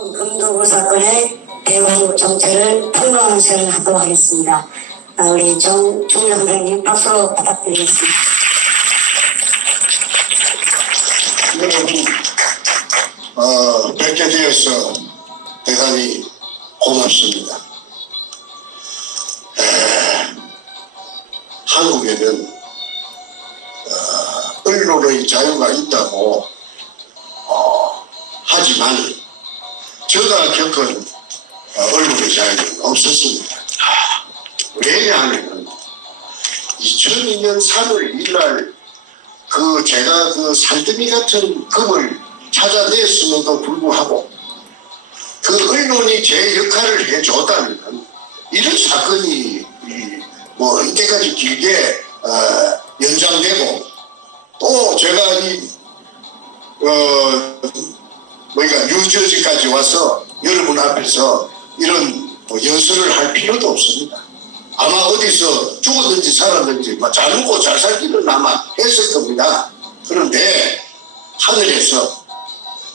금도구 사건의 배후 정체를 평론하는 시간을 갖도록 하겠습니다. 우리 정준영 선생님 박수로 부탁드리겠습니다. 여러분, 뵙게 되어서 대단히 고맙습니다. 한국에는 언론의 자유가 있다고 하지만 제가 겪은 언론의 자유는 없었습니다. 왜냐하면 2002년 3월 1일 제가 산더미 같은 금을 찾아냈음에도 불구하고 그 언론이 제 역할을 해줬다면 이런 사건이 이때까지 길게 연장되고 또 제가 뉴저지까지 와서 여러분 앞에서 이런 연설을 할 필요도 없습니다. 아마 어디서 죽었는지 살았는지 잘 먹고 잘 살기는 아마 했을 겁니다. 그런데 하늘에서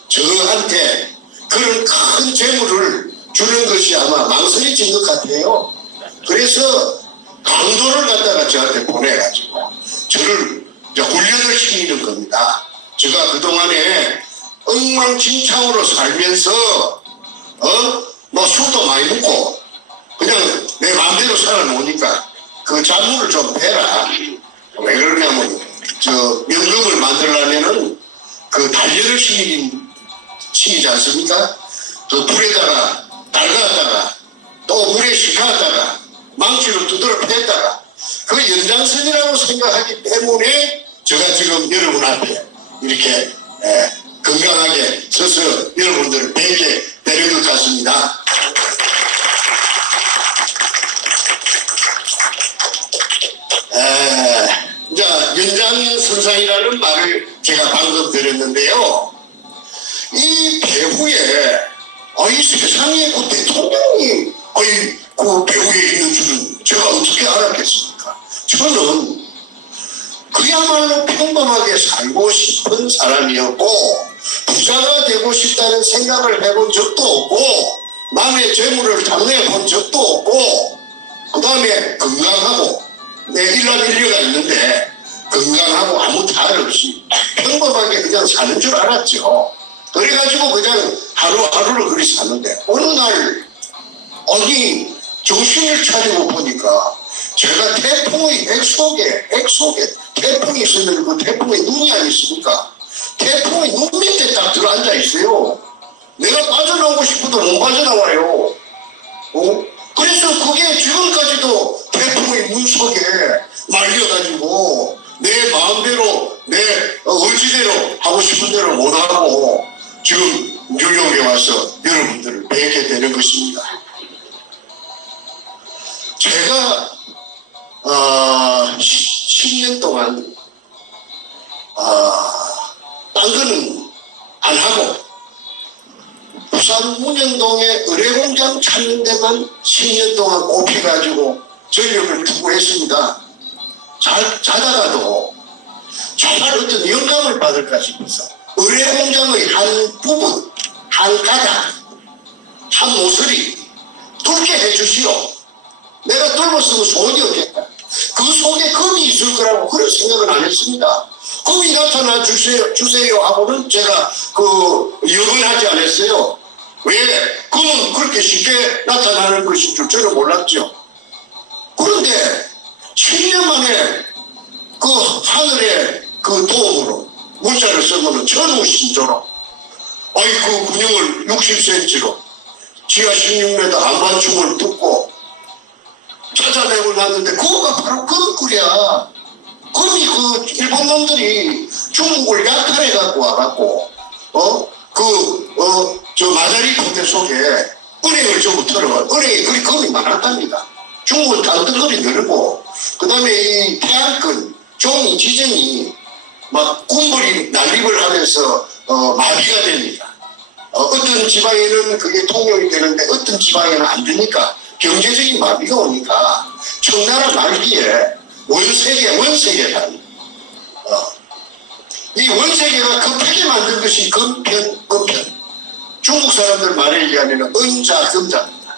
저한테 그런 큰 재물을 주는 것이 아마 망설여진 것 같아요. 그래서 강도를 갖다가 저한테 보내가지고 저를 훈련을 시키는 겁니다. 제가 그동안에 엉망진창으로 살면서 술도 많이 먹고 그냥 내 마음대로 살아놓으니까 그 잔물을 좀 빼라. 왜 그러냐면 명금을 만들려면은 단련을 시키지 않습니까? 불에다가 달갔다가 또 물에 식혔다가 망치로 두드러 팼다가 그 연장선이라고 생각하기 때문에 제가 지금 여러분 앞에 이렇게 건강하게 서서 여러분들을 뵙게 되는 것 같습니다. 연장선상이라는 말을 제가 방금 들었는데요. 이 배후에 이 세상에 대통령이 그 배후에 있는 줄은 제가 어떻게 알았겠습니까? 저는 그야말로 평범하게 살고 싶은 사람이었고 부자가 되고 싶다는 생각을 해본 적도 없고 남의 재물을 탐내본 적도 없고 그 다음에 건강하고 내 일남일녀가 있는데 건강하고 아무 탈 없이 평범하게 그냥 사는 줄 알았죠. 그래가지고 그냥 하루하루를 그리 사는데 어느 날 정신을 차리고 보니까 제가 태풍의 액 속에 태풍이 있으면 그 태풍의 눈이 아니십니까? 태풍의 눈 밑에 딱 들어앉아 있어요. 내가 빠져나오고 싶어도 못 빠져나와요. 그래서 그게 지금까지도 태풍의 문 속에 말려가지고 내 마음대로 내 의지대로 하고 싶은 대로 못하고 지금 뉴욕에 와서 여러분들을 뵙게 되는 것입니다. 제가 10년 동안 딴 거는 안 하고 부산 문현동에 의뢰공장 찾는 데만 10년 동안 꼽혀가지고 전력을 투구했습니다. 자다가도 정말 어떤 영감을 받을까 싶어서 의뢰공장의 한 부분, 한 가닥, 한 모서리 뚫게 해주시오. 내가 뚫었으면 소원이 없겠다. 그 속에 금이 있을 거라고 그런 생각은 안 했습니다. 금이 나타나 주세요 하고는 제가 여건하지 않았어요. 왜? 금은 그렇게 쉽게 나타나는 것인 줄 저는 몰랐죠. 그런데 10년 만에 하늘의 도움으로 문자를 쓰고는 천우신조로 그 근육을 60cm로 지하 16m 안반충을 뚫고 찾아내고 났는데 그거가 바로 금꿀이야. 금이 일본 놈들이 중국을 약탈해 갖고 와갖고 저 마자리 포대 속에 은행을 전부 털어가. 은행에 그리 금이 많았답니다. 중국은 단덩어리 늘고 그 다음에 이 태양권 종이 지정이 막 군벌이 난립을 하면서 마비가 됩니다. 어떤 지방에는 그게 통용이 되는데 어떤 지방에는 안 되니까 경제적인 마비가 오니까 청나라 말기에 원세계란 이 원세계가 급하게 만든 것이 금편 중국 사람들 말에 의하면 은자금자입니다.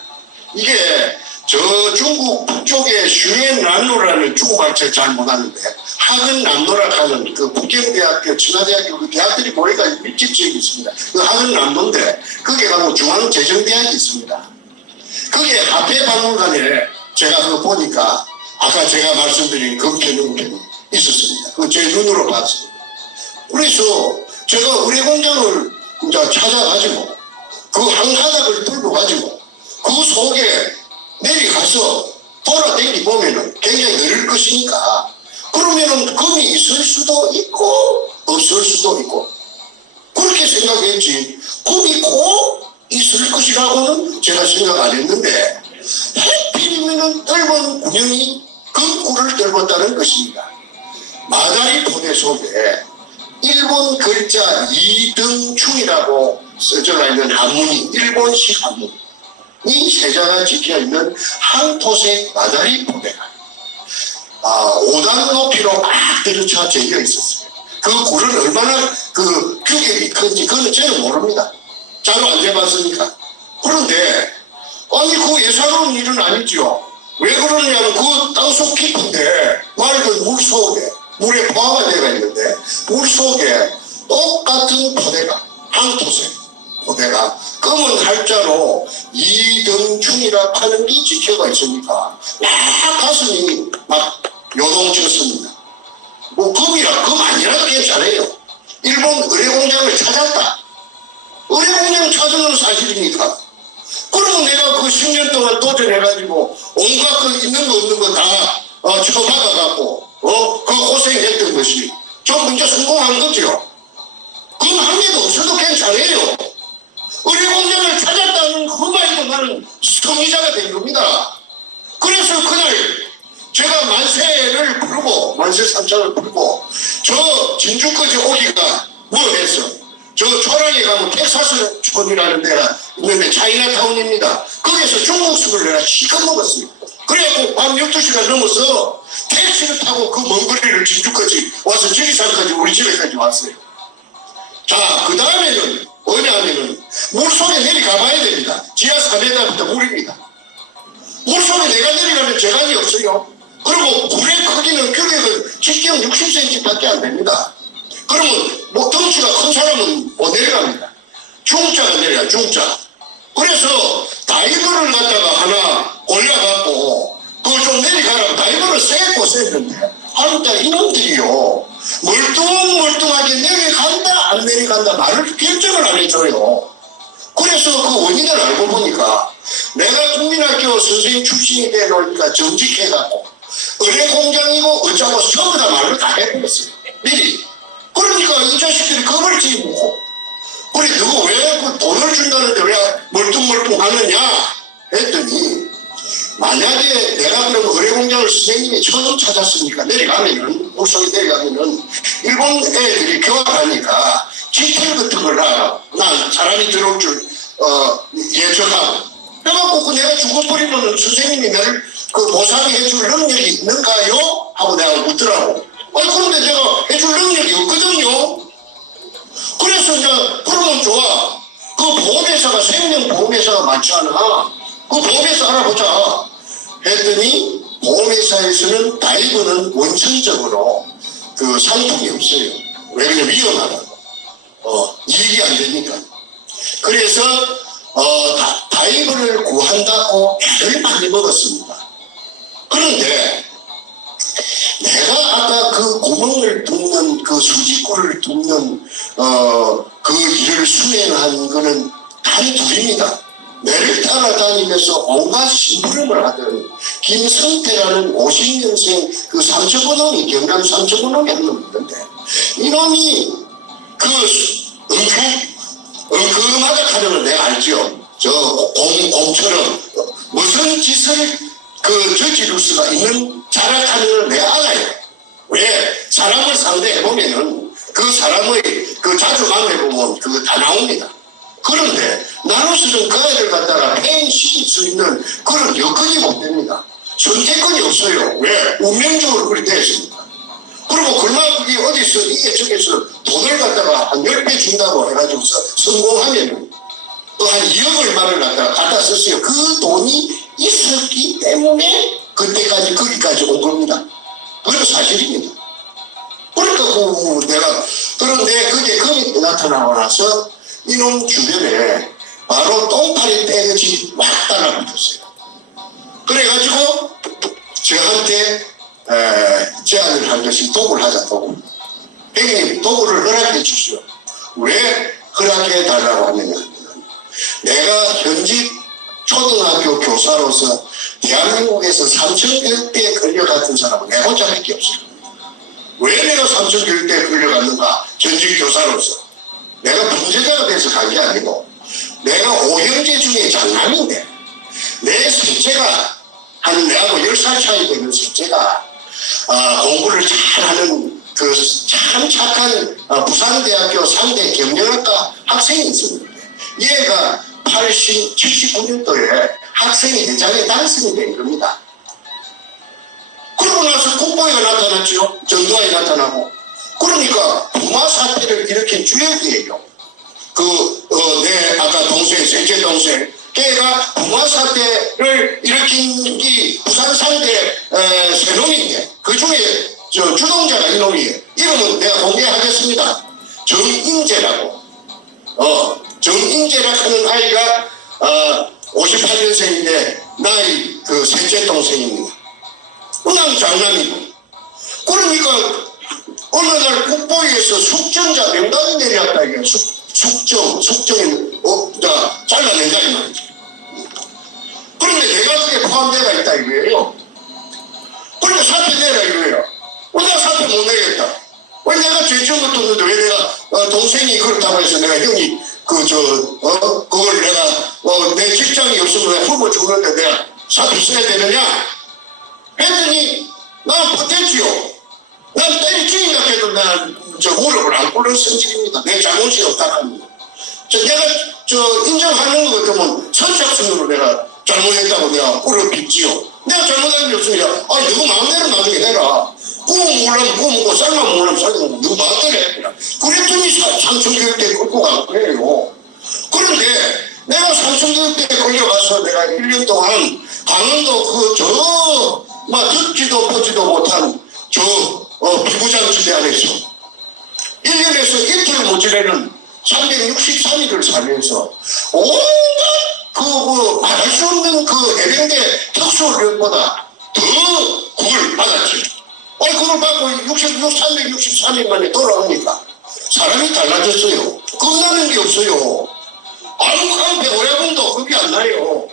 이게 저 중국 북쪽에 슈엔난로라는 중국말 제가 잘 못하는데 하근남로라 하는 그 북경대학교, 진화대학교 그 대학들이 모여가 밀집 지역이 있습니다. 그 하근남로인데 거기에 가면 중앙재정대학이 있습니다. 거기에 화폐박물관에 제가 그거 보니까 아까 제가 말씀드린 금편용편이 있었습니다. 그거 제 눈으로 봤습니다. 그래서 제가 의뢰공장을 이제 찾아가지고 그 한가닥을 들고 가지고 그 속에 내려가서 돌아다니 보면은 굉장히 느릴 것이니까 그러면은 금이 있을 수도 있고 없을 수도 있고 그렇게 생각했지 금이 꼭 있을 것이라고는 제가 생각 안 했는데 해필이면은 떫은 구녕이 금꿀을 떫었다는 것입니다. 마다리 포대 속에 일본 글자 이등충이라고 써져 있는 한문이 일본식 한문 이 세자가 지켜있는 한토색 마다리 포대가 5단 높이로 막 들어차 재겨 있었어요. 그 굴은 얼마나 그 규격이 큰지 그거는 저는 모릅니다. 잘 안 해봤으니까. 그런데 아니 그 예사로운 일은 아니죠. 왜 그러냐면 그 땅속 깊은데 맑은 물 속에 물에 포화가 되어 있는데 물 속에 똑같은 포대가 한토색 포대가 검은 할자로 이등충이라 하는 게 지켜가 있으니까 막 가슴이 막 요동쳤습니다. 뭐 금이라 금 아니라도 괜찮아요. 일본 의뢰공장을 찾았다. 의뢰공장 찾은 건 사실이니까. 그러면 내가 그 10년 동안 도전해가지고 온갖 그 있는 거 없는 거 다 쳐박아갖고 그 고생했던 것이 좀 이제 성공한 거죠. 금 한 개도 없어도 괜찮아요. 의뢰공장을 찾았다는 그 말도 나는 성의자가 된 겁니다. 그래서 그날 제가 만세를 부르고 만세삼창을 부르고 저 진주까지 오기가 뭐했어. 저 초랑에 가면 텍사스 촌이라는 데가 있는데 차이나타운입니다. 거기서 중국식을 내가 시컷 먹었어요. 그래갖고 밤 12시가 넘어서 택시를 타고 그 먼 거리를 진주까지 와서 지리산까지 우리 집에까지 왔어요. 자, 그 다음에는 뭐냐면은 물속에 내려가봐야 됩니다. 지하 4m부터 물입니다. 물속에 내가 내려가면 재간이 없어요. 그리고 물의 크기는 규격은 직경 60cm밖에 안 됩니다. 그러면 뭐 덩치가 큰 사람은 못 내려갑니다. 중자가 내려가 중자. 그래서 다이버를 갖다가 하나 올려갖고 그걸 좀 내려가라고 다이버를 쎄고 쎄는데 하니까 이놈들이요 멀뚱멀뚱하게 내려간다 안 내려간다 말을 결정을 안 해줘요. 그래서 그 원인을 알고 보니까 내가 국민학교 선생님 출신이 되놓으니까 정직해갖고 의뢰공장이고 어쩌고 전부 다 말을 다 해버렸어요. 미리. 그러니까 이 자식들이 겁을 지고 그래 너가 왜 그 돈을 준다는데 왜 멀뚱멀뚱하느냐 했더니 만약에 내가 그럼 의뢰공장을 선생님이 처음 찾았으니까 내려가면은 물속에 내려가면은 일본 애들이 교환하니까 지텔 같은 걸 난 사람이 들어올 줄 예측하고 해갖고 내가 죽어버리면 선생님이 나를 그 보상해 줄 능력이 있는가요? 하고 내가 묻더라고. 그런데 내가 해줄 능력이 없거든요. 그래서 이제 그러면 좋아. 그 보험회사가 생명보험회사가 많지 않아. 그 보험회사 알아보자. 했더니 보험회사에서는 다이버는 원천적으로 그 상품이 없어요. 왜 그러냐 위험하다고. 이익이 안 되니까. 그래서 다이버를 구한다고 애를 많이 먹었습니다. 그런데 내가 아까 그 구멍을 뚫는 그 수직구를 뚫는 그 일을 수행한 거는 단 둘입니다. 매를 따라다니면서 온갖 심부름을 하던 김성태라는 50년생 그 삼척원홍이 경남 삼척원홍이 한 놈이 있는데 이놈이 그 엉큼하다 하는 걸 내가 알죠. 저 곰처럼 무슨 짓을 그 저지를 수가 있는 자락하는 걸 내가 알아요. 왜? 사람을 상대해보면은 그 사람의 그 자주 만나보면 그거 다 나옵니다. 그런데 나로서는 그 아이를 갖다가 팽시킬 수 있는 그런 여건이 못 됩니다. 선택권이 없어요. 왜? 운명적으로 그렇게 되었습니다. 그리고 그러나 그게 어디서 이게 저기서 돈을 갖다가 한 10배 준다고 해가지고서 성공하면 또 한 2억 얼마를 갖다 썼어요. 그 돈이 있었기 때문에 그때까지 거기까지 온 겁니다. 그건 사실입니다. 그러니까 그런데 그게 거기 나타나고 나서 이놈 주변에 바로 똥파리 떼듯이 막 달라붙었어요. 그래가지고 저한테 제안을 한 것이 도구를 하자, 도구. 형님, 도구를 허락해 주시오. 왜 허락해 달라고 하느냐. 내가 현직 초등학교 교사로서 대한민국에서 3,000교육대에 끌려갔던 사람은 내 혼자밖에 없어요. 왜 내가 3,000교육대에 끌려갔는가? 전직 교사로서. 내가 범죄자가 돼서 간 게 아니고 내가 5형제 중에 장남인데 내 셋째가 내하고 10살 차이 되는 셋째가 공부를 잘하는 그 참 착한 부산대학교 3대 경영학과 학생이 있습니다. 얘가 79년도에 학생회 대장에 당선이 된 겁니다. 그러고 나서 국보회가 나타났죠. 전두환이 나타나고. 그러니까 부마 사태를 일으킨 주역이에요. 내 아까 동생, 셋째 동생. 걔가 부마 사태를 일으킨 이 부산 3대 세 놈인데 그 중에 주동자가 이놈이에요. 이름은 내가 공개하겠습니다. 정인재라고. 정인재라 하는 아이가 58년생인데 나이 그 셋째 동생입니다. 그냥 장남이고. 그러니까 어느 날 국보위에서 숙정자 명단이 내려왔다 이게 숙정이 잘라낸다 이 말이지. 그런데 내가 그게 포함되어 있다 이거예요. 그런데 사표 내라 이거예요. 왜 내가 사표 못 내겠다. 왜 내가 죄 지은 것도 없는데 왜 내가 동생이 그렇다고 해서 내가 형이 그걸 내가 내 직장이 없으면 내가 굶어 죽는데 내가 사표 써야 되느냐 했더니 나는 버텼지요. 난 때리 죽인다 해도 나는 무릎을 안 꿇는 성질입니다. 내 잘못이 없다 합니다. 내가 인정하는 것 같으면 선착순으로 내가 잘못했다고 내가 꿀을 빚지요. 내가 잘못한 게 없으니까 너가 마음대로 나중에 해라. 구워 먹으려면 구워 먹고 삶아 먹으려면 삶아 먹고 너가 마음대로 해라. 그랬더니 삼천교육대에 끌고 간 거예요. 그런데 내가 삼천교육대에 걸려가서 내가 1년 동안 강원도 듣지도 보지도 못한 비구장지대 안에서 1년에서 이틀 모자라는 363일을 살면서 온갖 말할 수 없는 해병대 특수훈련보다 더 국을 받았지. 그걸 받고 363일 만에 돌아오니까 사람이 달라졌어요. 겁나는 게 없어요. 아무한 배우야분도 겁이 안 나요.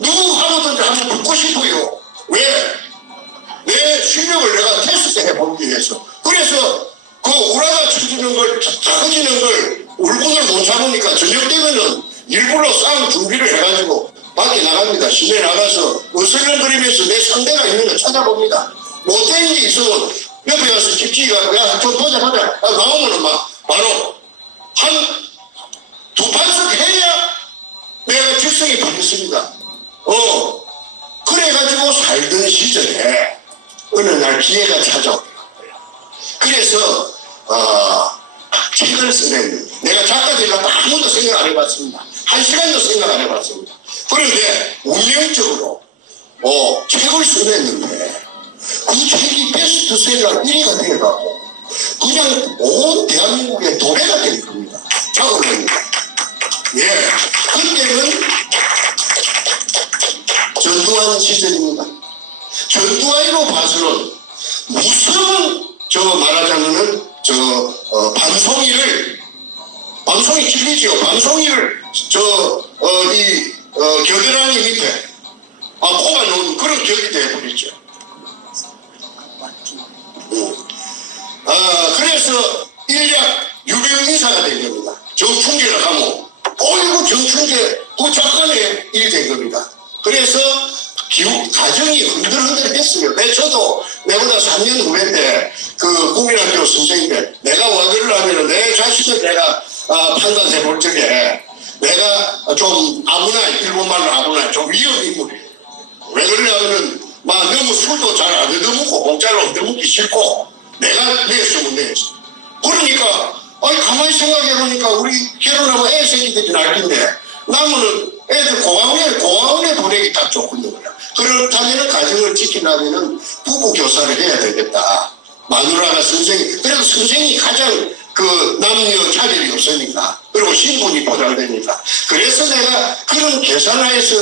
누구 하고든지 한번 붙고 싶어요. 왜? 내 실력을 내가 테스트 해보기 위해서. 그래서 우라가 쳐지는 걸, 터지는 걸 울분을 못 참으니까 저녁 되면은 일부러 싸움 준비를 해가지고 밖에 나갑니다. 시내에 나가서 어슬렁거리면서 내 상대가 있는 걸 찾아봅니다. 못된 게 있으면 옆에 가서 집지가 야, 좀 보자. 나오면은 바로 두 판씩 해야 내가 직성이 바뀌었습니다. 그래가지고 살던 시절에 어느 날 기회가 찾아오는 거예요. 그래서 책을 쓰는 내가 작가 되려고 아무도 생각 안 해봤습니다. 한 시간도 생각 안 해봤습니다. 그런데 운명적으로 책을 써냈는데 그 책이 베스트셀러 1위가 되어가고 그냥 온 대한민국의 도래가 된 겁니다. 작업을 예, 그때는 전두환 시절입니다. 전두환으로 봐서는 무슨 말하자면은 방송이 찔리지요. 방송이를 겨드랑이 밑에 꼽아놓은 그런 격이 되어버렸죠. 그래서 일약 유명 인사가 된 겁니다. 정충재를 가면 어이구 정충재 그 작가의 일이 된 겁니다. 그래서 가정이 흔들흔들했어요. 저도 내보다 3년 후배인데 국민학교 선생님인데 내가 와그를 하면 내 자신을 내가 판단해 볼 적에 내가 좀 일본말로 아무나 좀 위험 인물이에요. 왜 그러냐면은 너무 술도 잘 안 얻어먹고 공짜로 얻어먹기 싫고 내가 냈으면 냈지. 그러니까 아니, 가만히 생각해보니까 우리 결혼하면 애 새끼들이 날긴데, 나무는 애들 고아원에 보내기 딱 좋거든요. 그렇다면 가정을 지키려면 부부 교사를 해야 되겠다. 마누라가 선생이, 그래도 선생이 가장 그 남녀 차별이 없으니까, 그리고 신분이 보장되니까. 그래서 내가 그런 계산하에서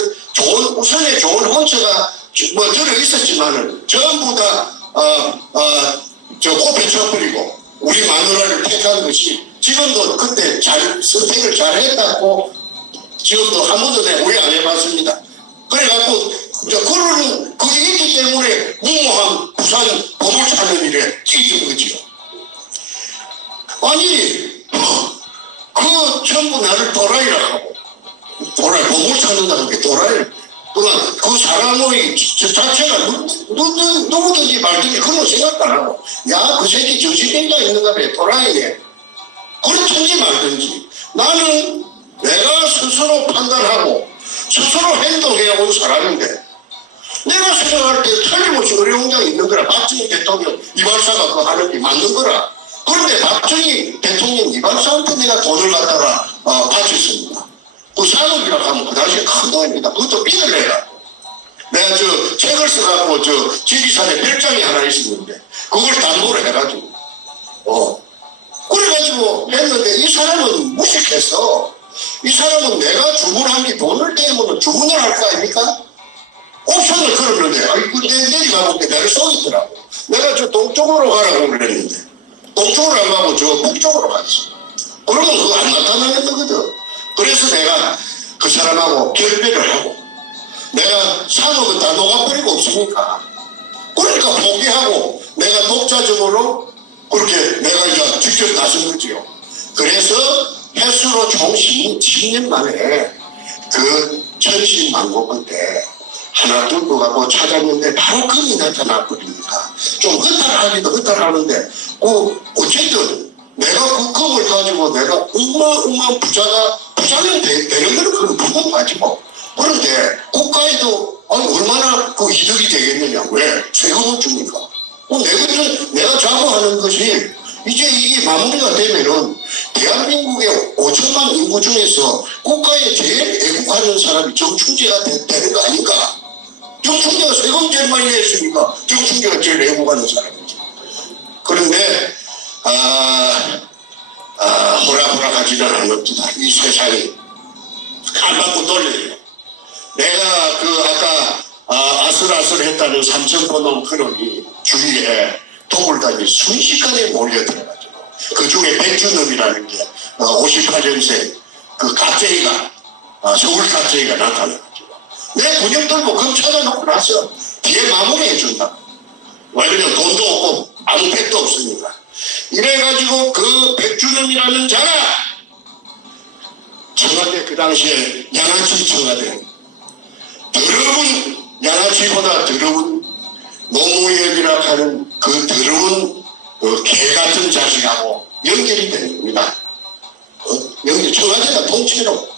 우선에 좋은 혼처가 뭐 들어 있었지만은 전부 다 코페 쳐버리고 우리 마누라를 택한 것이 지금도 그때 선택을 잘 했다고 지금도 한 번도 내가 오해 안 해봤습니다. 그래갖고 그게 있기 때문에 무모한 부산 보물찾는 일에 뛰는 거지요. 아니 전부 나를 또라이라 하고 보물찾는다는 게 또라이. 그러나 그 사람의 자체가 누구든지 말든지 그런 생각도 안 하고, 야, 그 새끼 정신병자 있는가 봐, 또라이네. 그렇든지 말든지. 나는 내가 스스로 판단하고 스스로 행동해 온 사람인데, 내가 생각할 때 틀림없이 어려운 게 있는 거라. 박정희 대통령 이발사가 그거 하는 게 맞는 거라. 그런데 박정희 대통령 이발사한테 내가 돈을 갖다가 바쳤습니다. 그 산업이라고 하면 그 당시에 큰 돈입니다. 그것도 빚을 내라. 내가 책을 써갖고 지리산에 별장이 하나 있었는데 그걸 담보로 해가지고 그래가지고 했는데 이 사람은 무식해서, 이 사람은 내가 주문한 게 돈을 떼면 주문을 할 거 아닙니까? 옵션을 걸었는데 아이고 내려가볼게 내가 쏘있더라고. 내가 동쪽으로 가라고 그랬는데 동쪽으로 안 가고 북쪽으로 갔어. 그러면 그거 안 나타나는 거거든. 그래서 내가 그 사람하고 결별을 하고, 내가 산업은 다 녹아버리고 없으니까, 그러니까 포기하고 내가 독자적으로 그렇게 내가 이제 직접 나선 거지요. 그래서 횟수로 총 10년 만에 그 천신만고번 때 하나 들고 가고 찾았는데 바로 금이 나타났거든요. 좀 허탈하기도 허탈하는데 어쨌든 내가 그 금을 가지고 내가 어마어마한 부자는 되는 거는 그건 부분까지 뭐. 그런데 국가에도 얼마나 그 이득이 되겠느냐. 왜? 세금을 주니까. 내가 자부하는 것이 이제 이게 마무리가 되면은 대한민국의 5천만 인구 중에서 국가에 제일 애국하는 사람이 정충재가 되는 거 아닌가? 정충재가 세금 제일 많이 냈으니까 정충재가 제일 애국하는 사람이지. 그런데 호락호락하지는 않았다. 이 세상이 안 받고 돌려요. 내가 아까 아슬아슬했다는 삼천포놈 그놈이 주위에 도굴단이 순식간에 몰려들어가지고 그 중에 백준놈이라는 게 58년생 그 가짜이가 서울 가짜이가 나타나가지고 내 군용 들고 검 찾아놓고 나서 뒤에 마무리해준다. 왜냐면 돈도 없고 아무 팩도 없으니까. 이래가지고 그 백준놈이라는 자가 청와대 그 당시에 양아치 청와대 더러운 양아치보다 더러운 노무현이라 하는 그 더러운 개 같은 자식하고 연결이 되는 겁니다. 청와대가 통째로.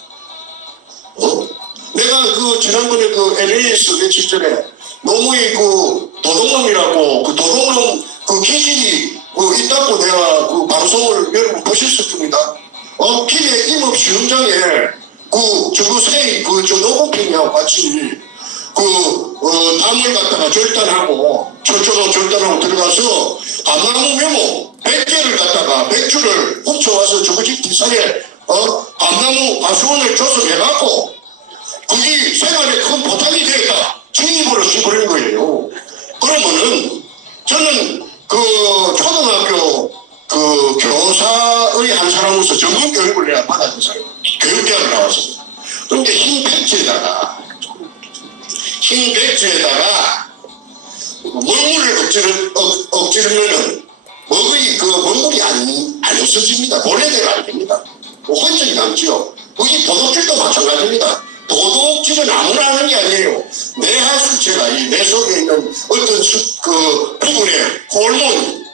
내가 지난번에 LA에서 며칠 전에 노무현 도둑놈이라고 도둑놈 기질이 있다고 내가 방송을 여러분 보셨을 겁니다. 길에 임업시 현장에 저 노공평이하고 같이 담을 갖다가 절단하고 절단하고 들어가서 감나무 메모 100개를 갖다가 맥주를 훔쳐와서 저거 집 뒷산에 감나무 가수원을 조성해갖고 그게 생활에 큰 보탬이 되겠다. 중입으로 씹어버린 거예요. 그러면은 저는 초등학교 교사의 한 사람으로서 전문 교육을 내가 받았던 사람이에요. 교육대학을 나왔습니다. 그런데 흰 백지에다가 먹물을 억지르면은 먹물이 안 없어집니다. 본래대로 안 됩니다. 흔적이 남지요. 거기 도둑질도 마찬가지입니다. 도둑질은 아무나 하는 게 아니에요. 뇌하 수체가 내 속에 있는 어떤 부분의 호르몬이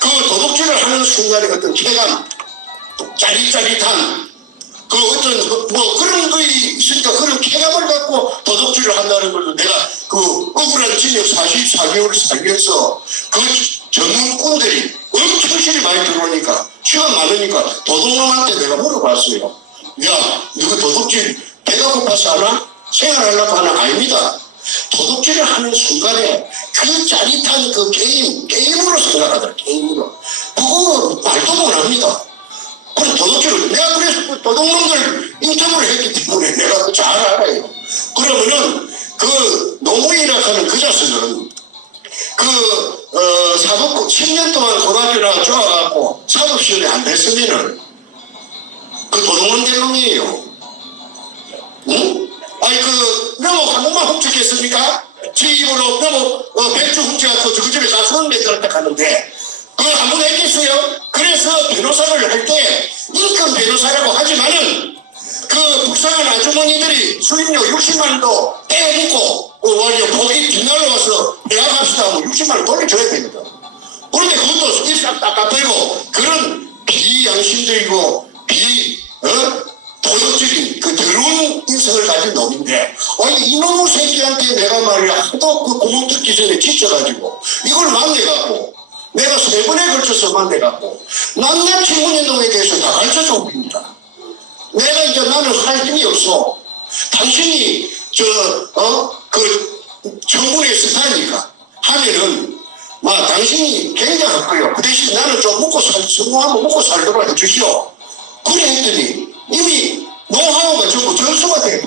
도둑질을 하는 순간에 어떤 쾌감, 짜릿짜릿한 그런 거 있으니까 그런 쾌감을 갖고 도둑질을 한다는 걸 내가 억울한 징역 44개월을 살면서 전문꾼들이 청실이 많이 들어오니까 시간 많으니까 도둑놈한테 내가 물어봤어요. 야, 너가 도둑질 배가 고파서 하나? 생활하려고 하나? 아닙니다. 도둑질을 하는 순간에 그 짜릿한 그 게임으로 생각하더라. 게임으로. 그거 말도 못합니다. 그래 도둑질을 내가 그래서 그 도둑놈들 인터뷰를 했기 때문에 내가 그 잘 알아요. 그러면은 그 노무현이라고 하는 그 자식은 사법 10년 동안 고등학교 나가 좋아갖고 사법시험이 안 됐으면은 그 도둑놈 될 놈이에요. 응? 아니 너무 한 번만 훔쳤겠습니까? 지 입으로 너무 백주 훔쳐갖고 그 집에 가서 손 매달았다 가는데 그걸 한 번 했겠어요? 그래서 변호사를 할 때 인권 변호사라고 하지만은 그 북상한 아주머니들이 수임료 60만 원도 떼어먹고 거기 뒷날로 와서 대학합시다 하고 60만 원 돌려줘야 됩니다. 그런데 그것도 일상 닦아버리고 그런 비양심적이고 도덕적인 그 더러운 인성을 가진 놈인데 아니 이놈의 새끼한테 내가 말이야 하도 그 구멍 뚫기 전에 지쳐가지고 이걸 만나갖고 내가 3번에 걸쳐서 만나갖고 낱낱이 운영동에 대해서 다 가르쳐줘 봅니다. 내가 이제 나는 할 힘이 없어. 당신이 정부의 스타니까 하면은 당신이 굉장할 거예요. 그 대신 나는 좀 성공하면 먹고 살도록 해주시오. 그래 했더니 이미 노하우가 전부 전수가 돼.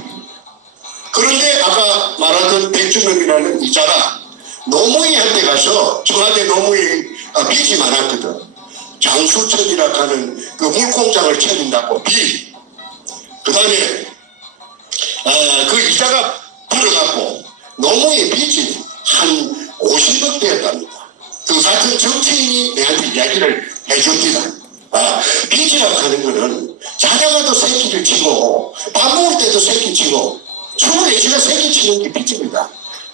그런데 아까 말하던 백준범이라는 이자가 노무현한테 가서 청와대 노무현 빚이 많았거든. 장수천이라고 하는 그 물공장을 차린다고 빚. 그 다음에 그 이자가 불어갖고 노무현 빚이 한 50억 되었답니다. 그 같은 정치인이 내한테 이야기를 해줍니다. 빚이라고 하는 거는 자다가도 새끼를 치고 밥 먹을 때도 새끼 치고 24시간 새끼 치는 게 빚입니다.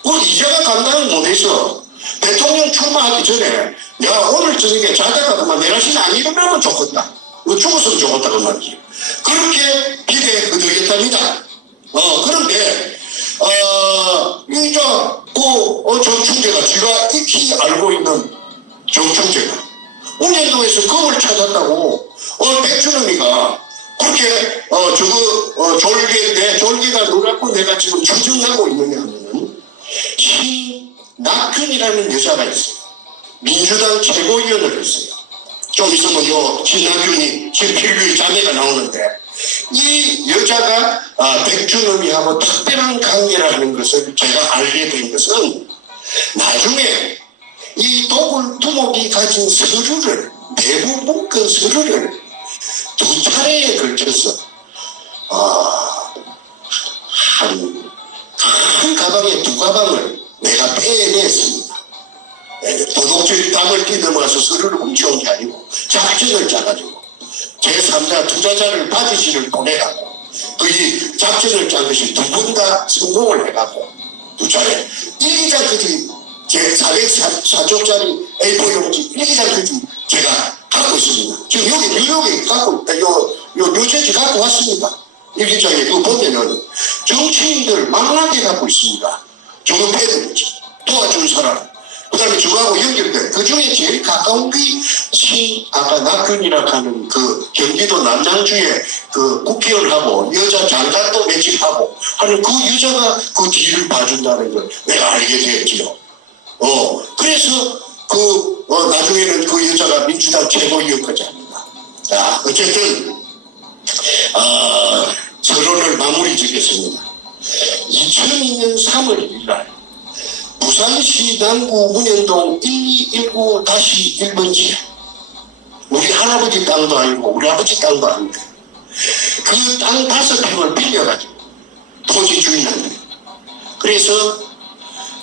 그 이자가 감당을 못해서 대통령 출마하기 전에 내가 오늘 저녁에 자다가 그만 내라시는 안 일어나면 좋겠다. 죽었으면 좋겠다 그 말이지. 그렇게 빚에 흐들겠답니다. 그런데 정충재가 제가 익히 알고 있는 정충재가 운영동에서 검을 찾았다고 백준범이가 그렇게 졸개가 놀았고 내가 지금 추정하고 있느냐 하면은 신낙균이라는 여자가 있어요. 민주당 최고위원을 했어요. 좀 있으면 신낙균이 신필규의 자매가 나오는데 이 여자가 백준범이하고 특별한 관계를 하는 것을 제가 알게 된 것은 나중에 이 도굴두목이 가진 서류를 내부 문건 서류를 2차례에 걸쳐서 한 가방에 2가방을 내가 빼냈습니다. 도둑질 땅을 뛰어넘어서 서류를 훔쳐온 게 아니고 작전을 짜가지고 제3자 투자자를 바지지를 보내갖고 그 작전을 짠 것이 2번 다 성공을 해갖고 2차례 일기장까지 제 404쪽짜리 A4 용지 일기장까지 제가 갖고 있습니다. 지금 여기 뉴욕에 갖고 있다. 뉴저지 갖고 왔습니다. 일기장에 그거 보면은 정치인들 만나게 갖고 있습니다. 조급해는 도와준 사람. 그 다음에 저하고 연결돼. 그 중에 제일 가까운 게 아까 낙균이라고 하는 그 경기도 남양주에 그 국회의원하고 여자 장관도 매집하고 하는 그 여자가 그 뒤를 봐준다는 걸 내가 알게 되었지요. 그래서 나중에는 그 여자가 민주당 최고위원까지 합니다. 자, 어쨌든, 서론을 마무리 짓겠습니다. 2002년 3월 1일 날, 부산시 남구 문현동 1219-1번지, 우리 할아버지 땅도 아니고, 우리 아버지 땅도 아닌데, 그 땅 5평을 빌려가지고, 토지 주인한테. 그래서,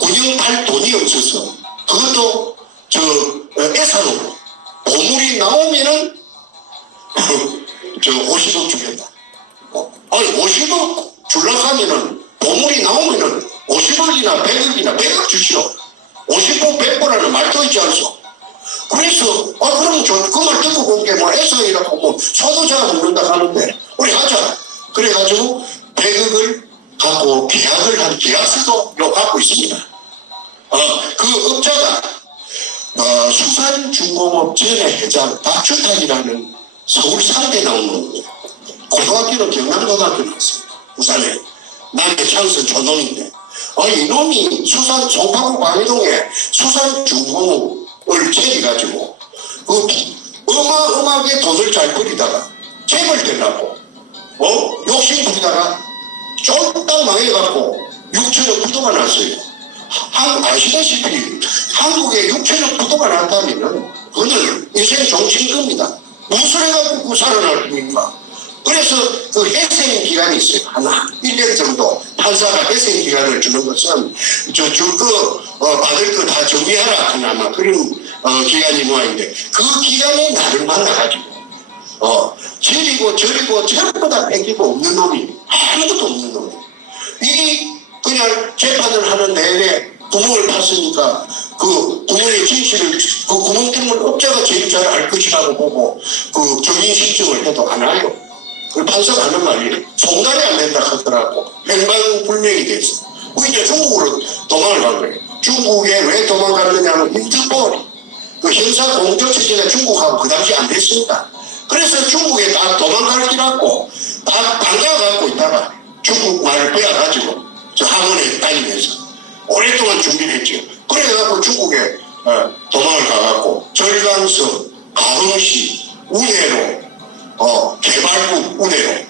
운영할 돈이 없어서, 그것도, 예산으로, 보물이 나오면은, 50억 주겠다. 아니, 50억 주려고 하면은, 보물이 나오면은, 50억이나 100억이나 100억 주시오. 50억 100억이라는 말도 있지 않소. 그래서, 그럼 그 말 듣고 본 게 애서이라고 소도자가 묻는다 하는데, 우리 하자. 그래가지고, 100억을 갖고 계약을 한 계약서도 갖고 있습니다. 그 업자가, 수산중공업 전의 회장 박주탁이라는 서울 3대 나온 놈이에요. 고등학교는 경남고등학교 나왔습니다. 부산에. 남의 창선 초놈인데. 이놈이 송파구 광해동에 수산중공업을 차려가지고 어마어마하게 돈을 잘 벌이다가 재벌 되려고 욕심 부리다가 쫄딱 망해갖고 6천억 부도가 났어요. 아시다시피 한국에 6천억 부도가 났다면은 그거는 인생 종친급입니다. 무엇을 해갖고 그 살아날 겁니까? 그래서 그 해생 기간이 있어요. 한 1년 정도 판사가 해생 기간을 주는 것은 받을 거 다 정리하라 그나마 그런 기간이 모양인데 그 기간에 나를 만나가지고 저리고 전부 다 뺏기고 없는 놈이 아무것도 없는 놈이 이게 그냥 재판을 하는 내내 구멍을 팠으니까 그 구멍의 진실을 그 구멍 때문에 업자가 제일 잘 알 것이라고 보고 그 경인 신청을 해도 안 와요. 그 판사가 하는 말이 송달이 안 된다 하더라고. 행방불명이 됐어. 그 이제 중국으로 도망을 간 거예요. 중국에 왜 도망갔느냐면 인터폴이 그 형사 공조 체제가 중국하고 그 당시 안 됐습니다. 그래서 중국에 다 도망갈 기라고 다 반가워갖고 있다가 중국 말을 빼앗가지고 저 학원에 다니면서 오랫동안 준비를 했죠. 그래갖고 중국에 도망을 가갖고 절강서, 가흥시, 운해로 개발국 운해로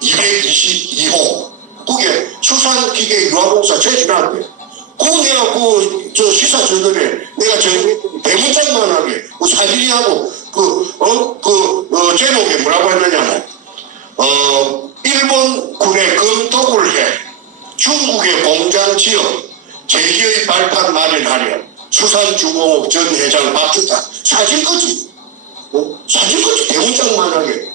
222호 그게 수산기계 유아공사 제주한테 그거 내가 저 시사 저들에 내가 대문짝만하게 그 사진이하고 제목에 뭐라고 했느냐면 일본군의 검토를 해 중국의 공장 지역 제기의 발판 마련하려 수산중공업 전 회장 박주탁 사진까지 대문짝만하게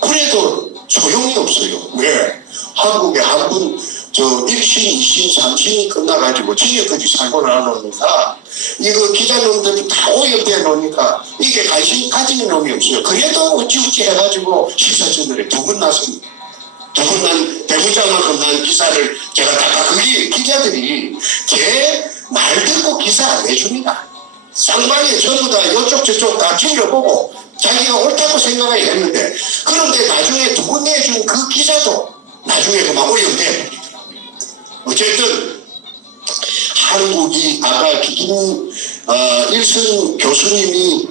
그래도 소용이 없어요. 왜? 한국에 한 분 1심, 2심, 3심이 끝나가지고 징역까지 살고 나놓으니까 이거 기자놈들이 다 오염돼 놓으니까 이게 관심 가지는 놈이 없어요. 그래도 어찌어찌 해가지고 시사전널에 두 번 났습니다. 두 번 난 대문짝만큼 난 기사를 제가 다 그게 기자들이 제 말 듣고 기사 안 내줍니다. 쌍방에 전부 다 이쪽 저쪽 다 찔러보고 자기가 옳다고 생각을 했는데 그런데 나중에 두 번 내준 그 기자도 나중에 그만 오염돼. 어쨌든 한국이 아까 일선 교수님이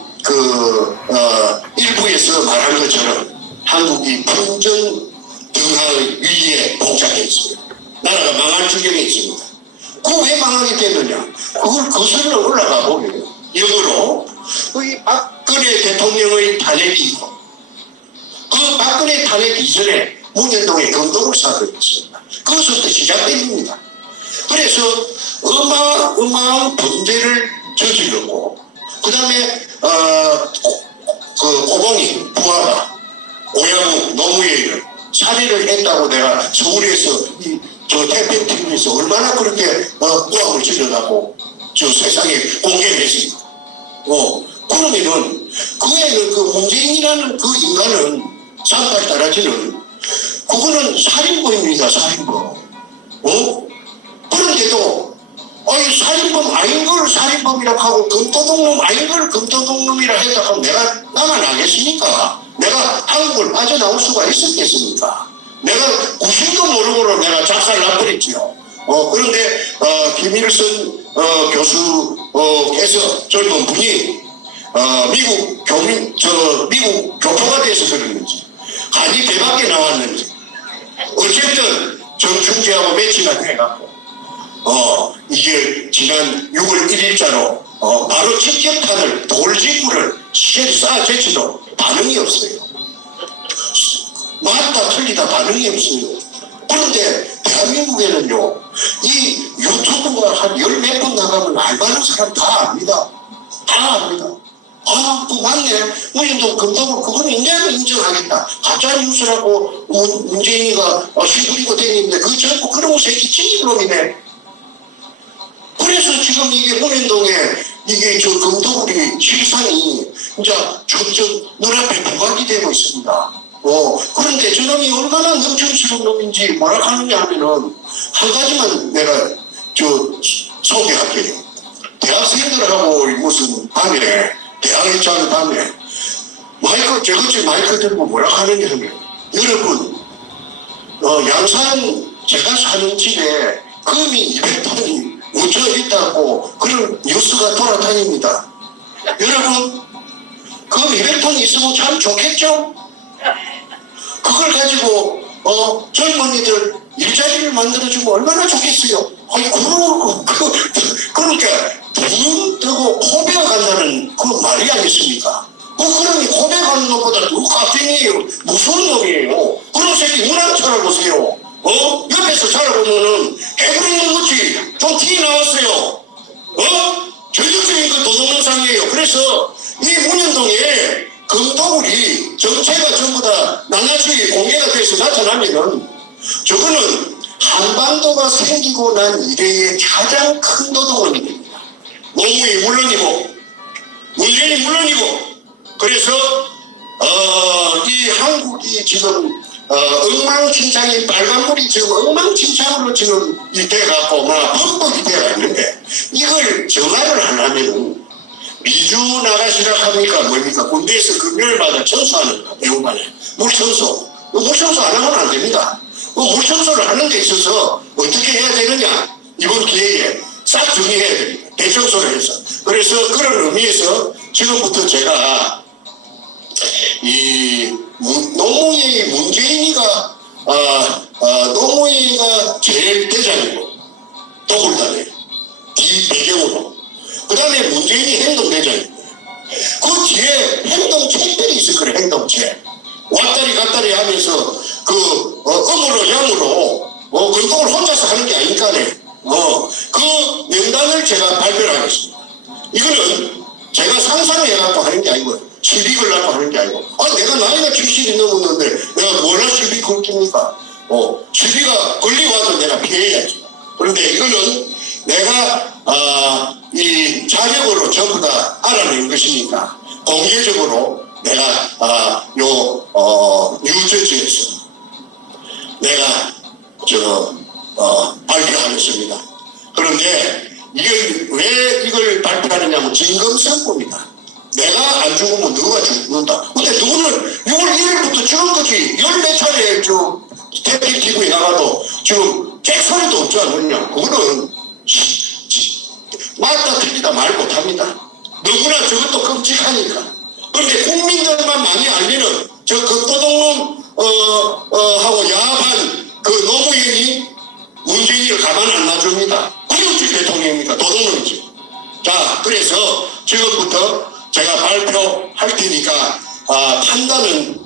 일부에서 말한 것처럼 한국이 분전 등하의 위기에 봉착해 있어요. 나라가 망할 지경에 있습니다. 그거 왜 망하게 됐느냐? 그걸 거슬러 올라가 보면 역으로 이 박근혜 대통령의 탄핵이 있고 그 박근혜 탄핵 이전에 문현동에 검도를 사건이었습니다. 그것부터 시작됩니다. 그래서 어마어마한 범죄를 저질렀고 그 다음에 그 고봉이 부하가 오야무 노무현을 살해를 했다고 내가 서울에서 저 태평TV에서 얼마나 그렇게 꾸함을 지르라고 저 세상에 공개를 했습니다. 그러면은 그 문재인이라는 그 인간은 38 따라지는 그거는 살인범입니다. 살인범. 그런데도 살인범 아닌 걸 살인범이라고 하고 검도독놈 아닌 걸 검도독놈이라 했다 하면 내가 나만 알겠습니까? 내가 한국을 빠져나올 수가 있었겠습니까? 내가 90도 모르고 내가 작살 나버렸지요. 그런데 김일성 교수께서 젊은 분이 미국 교포가 돼서 그랬는지 간이 배밖에 나왔는지 어쨌든 정충제하고 매치가 돼갖고 이게 지난 6월 1일자로 바로 직격탄을 돌직구를 쏴 제치도 반응이 없어요. 맞다 틀리다 반응이 없어요. 그런데 대한민국에는요 이 유튜브가 한 10몇 번 나가면 알바는 사람 다 압니다. 다 압니다. 그거 맞네. 문재인도 검토고 그거는 인정하겠다. 가짜 뉴스라고 문재인이가 시부리고 다니는데 그 전부 그런 새끼 찌질놈이네. 그래서 지금 이게 문현동에 이게 저 검토구리 실상이 이제 점점 눈앞에 부각이 되고 있습니다. 그런데 저놈이 얼마나 능청스러운 놈인지 뭐라 하느냐 하면은 한 가지만 내가 소개할게요. 대학생들하고 무슨 밤에, 대학 입장을 밤에, 마이크, 저것이 마이크 들고 뭐라 하느냐 하면, 여러분, 양산 제가 사는 집에 금이 200톤이 묻혀 있다고 그런 뉴스가 돌아다닙니다. 여러분, 금 200톤 있으면 참 좋겠죠? 그걸 가지고, 젊은이들 일자리를 만들어주면 얼마나 좋겠어요? 아니, 그러니까, 돈 뜨고 코베어 간다는 그 말이 아니겠습니까? 그러니 코베어 가는 놈보다 더 깍쟁이에요. 무서운 놈이에요. 그런 새끼 문안 찾아보세요. 옆에서 살아보면은 깨부리는 거지. 좀 티 나왔어요. 전형적인 그 도둑놈상이에요. 그래서 이 문현동에 금도굴이 정체가 전부 다 낱낱이 공개가 돼서 나타나면은 저거는 한반도가 생기고 난 이래의 가장 큰 도둑은 됩니다. 노무현이 물론이고 문재인이 물론이고 그래서 이 한국이 지금 엉망진창이 빨간불이 지금 엉망진창으로 지금 돼갖고 막 범벅이 되어 있는데 이걸 정화를 하려면은 미주 나가시라 합니까 뭡니까 군대에서 금요일마다 청소하는 거 배우반에 물청소 물청소 안 하면 안 됩니다. 물청소를 하는 데 있어서 어떻게 해야 되느냐 이번 기회에 싹 정리해야 됩니다. 대청소를 해서 그래서 그런 의미에서 지금부터 제가 이 노무현이 문재인이가 노무현이가 제일 대장이고 도굴단에 뒤배경으로 그 다음에 문재인이 행동대장이고 그 뒤에 행동체들이 있을 거예요. 행동체 왔다리 갔다리 하면서 그 음으로 양으로 근동을 혼자서 하는 게 아니까네 그 명단을 제가 발표를 하겠습니다. 이거는 제가 상상해갖고 하는 게 아니고요. 시비 걸라고 하는 게 아니고 내가 나이가 70이 넘었는데 내가 뭐라 시비 걸깁니까? 시비가 걸리와도 내가 피해야지. 그런데 이거는 내가 이 자력으로 전부 다 알아낸 것이니까 공개적으로 내가 뉴저지에서 내가 발표하겠습니다. 그런데 왜 이걸 발표하느냐면 진검상고입니다. 내가 안 죽으면 누가 죽는다. 근데 누구는 6월 1일부터 죽은 거지. 열몇 차례 태블릿 TV에 나가도 지금 잭소리도 없지 않느냐. 그거는 맞다 틀리다 말 못합니다. 너무나 저것도 끔찍하니까. 그런데 국민들만 많이 알리는 저 극도동놈 하고 야합한 그 노무현이 문재인을 가만 안 놔줍니다. 구육질 대통령입니까? 도둑놈이지. 자, 그래서 지금부터 제가 발표할 테니까 판단은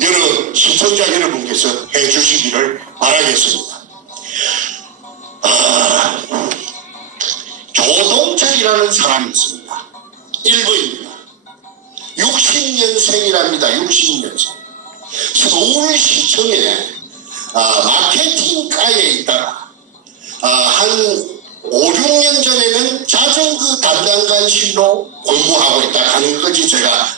여러 시청자 여러분께서 해주시기를 바라겠습니다. 조동철이라는 사람이 있습니다. 1번입니다. 60년생이랍니다. 60년생. 서울시청에 마케팅과에 있다가 한 5, 6년 전에는 자전거 담당관실로 공부하고 있다 하는 거지 제가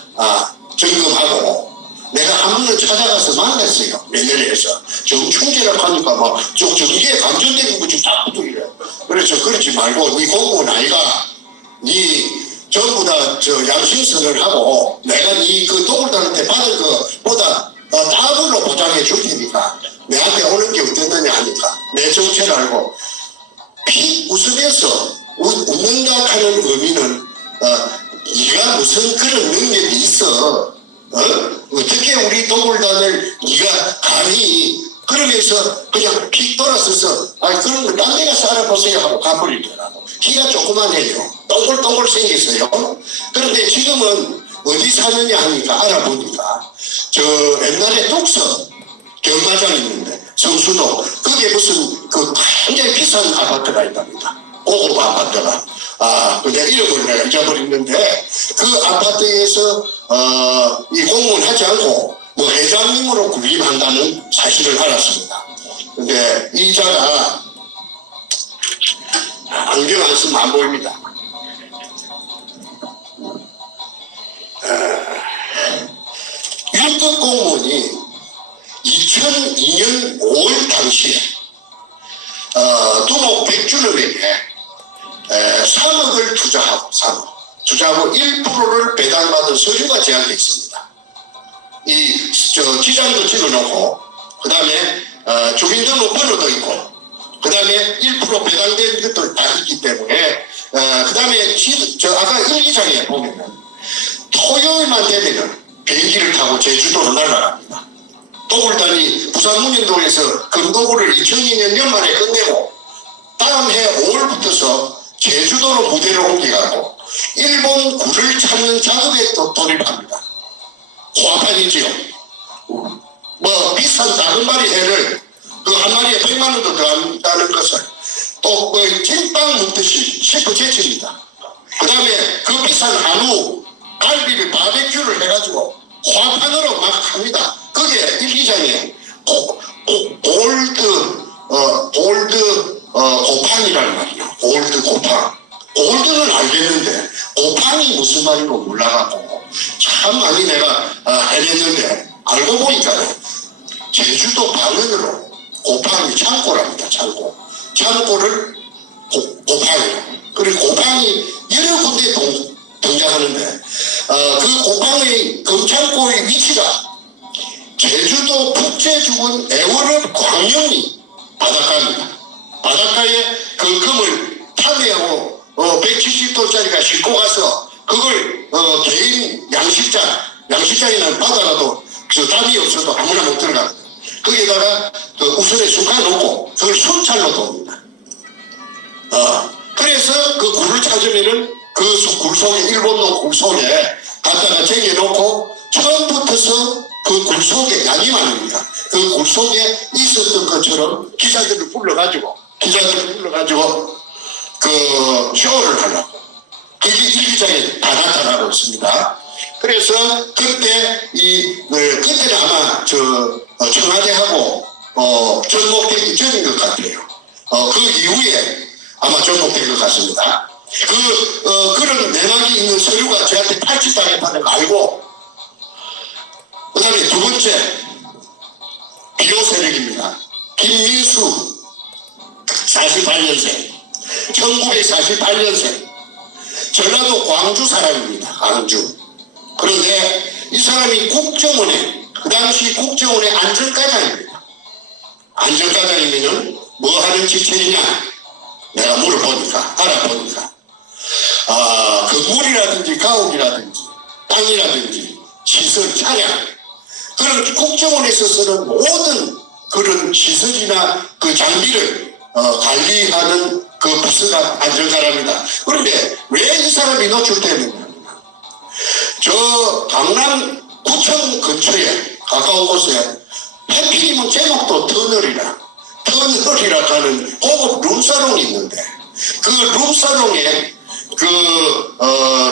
점검하고 내가 한 번은 찾아가서 만났어요. 매년에서 정충재라고 하니까 막 정기에 감전되는 거지 딱 붙어이래. 그래서 그러지 말고 네 공무원 아이가 네 전부 다 양심선을 하고 내가 네 그 도굴단한테 받은 것보다 더블로 보장해 줄 테니까 내한테 오는 게 어땠느냐 하니까 내 정체를 알고 피 웃으면서 웃는다 하는 의미는 네가 무슨 그런 능력이 있어 어떻게 우리 도굴단을 네가 감히 그러면서 그냥 픽 돌아서서 그런 거 딴 데 가서 알아보세요 하고 가버리더라고. 키가 조그만해요. 동글동글 생겼어요. 그런데 지금은 어디 사느냐 하니까 알아보니까 저 옛날에 독서 경마장 있는데 성수도 거기에 무슨 그 굉장히 비싼 아파트가 있답니다. 고급 아파트가. 내가 이름을 내가 잊어버렸는데 그 아파트에서 이 공무원 하지 않고 뭐 회장님으로 군림한다는 사실을 알았습니다. 근데 이자가 안경 안 쓰면 안 보입니다. 유급 공무원이 2002년 5월 당시에 두목 백준업에게 3억을 투자하고 1%를 배당받은 서류가 제한되어 있습니다. 기장도 찍어놓고, 그 다음에 주민등록번호도 있고, 그 다음에 1% 배당된 것도 다 있기 때문에, 그 다음에 아까 일기장에 보면은 토요일만 되면은 비행기를 타고 제주도로 날아갑니다. 도굴단이 부산 문현동에서 금도굴을 2002년 연말에 끝내고 다음 해 5월부터서 제주도로 무대를 옮겨가고 일본 굴을 찾는 작업에 또 돌입합니다. 호화판이지요. 뭐 비싼 다금바리 회를 그 한 마리에 100만 원도 더 한다는 것을 또 찐빵 먹듯이 셰프 제치입니다. 그 다음에 그 비싼 한우 갈비를 바베큐를 해가지고 화판으로 막 합니다. 그게 일기장에 골드 고팡이라는 말이에요. 골드 고팡. 골드는 알겠는데 고팡이 무슨 말인고 몰라갖고 참 많이 내가 헤맸는데 알고 보니까 제주도 방언으로 고팡이 창고랍니다. 창고를 고팡이라고. 그리고 고팡이 여러 군데 등장하는데 그 고팡의 금창고의 위치가 제주도 북제주군 애월읍 광영리 바닷가입니다. 바닷가에 그 금을 탐내고 170도짜리가 싣고 가서 그걸 개인 양식장에는 바다라도 담이 없어도 아무나 못 들어가거든. 거기에다가 그 우선에 숟가 놓고 그걸 순찰로 돕니다. 그래서 그 굴을 찾으면은 그 굴 속에 일본놈 굴 속에 갖다가 쟁여놓고 처음부터서 그 굴 속에 양이 많습니다. 그 굴 속에 있었던 것처럼 기자들을 불러가지고 그 쇼를 하려고 그게 일기장에 다 나타나고 있습니다. 그래서 그때 그때는 아마 청와대하고 접목되기 전인 것 같아요. 그 이후에 아마 접목된 것 같습니다. 그런 내막이 있는 서류가 저한테 팔찌당했다는 걸 알고, 그 다음에 두 번째, 비호 세력입니다. 김민수, 48년생, 1948년생, 전라도 광주 사람입니다. 광주. 그런데 이 사람이 국정원에, 그 당시 국정원의 안전과장입니다. 안전과장이면은 뭐 하는 직책이냐? 내가 알아보니까. 건물이라든지 가옥이라든지 땅이라든지 시설, 차량, 그런 국정원에서 쓰는 모든 그런 시설이나 그 장비를 관리하는 그 부서가 안전과랍니다. 그런데 왜 이 사람이 노출되느냐? 저 강남구청 근처에 가까운 곳에 해필이면 제목도 터널이라 하는 고급 룸사롱이 있는데 그 룸사롱에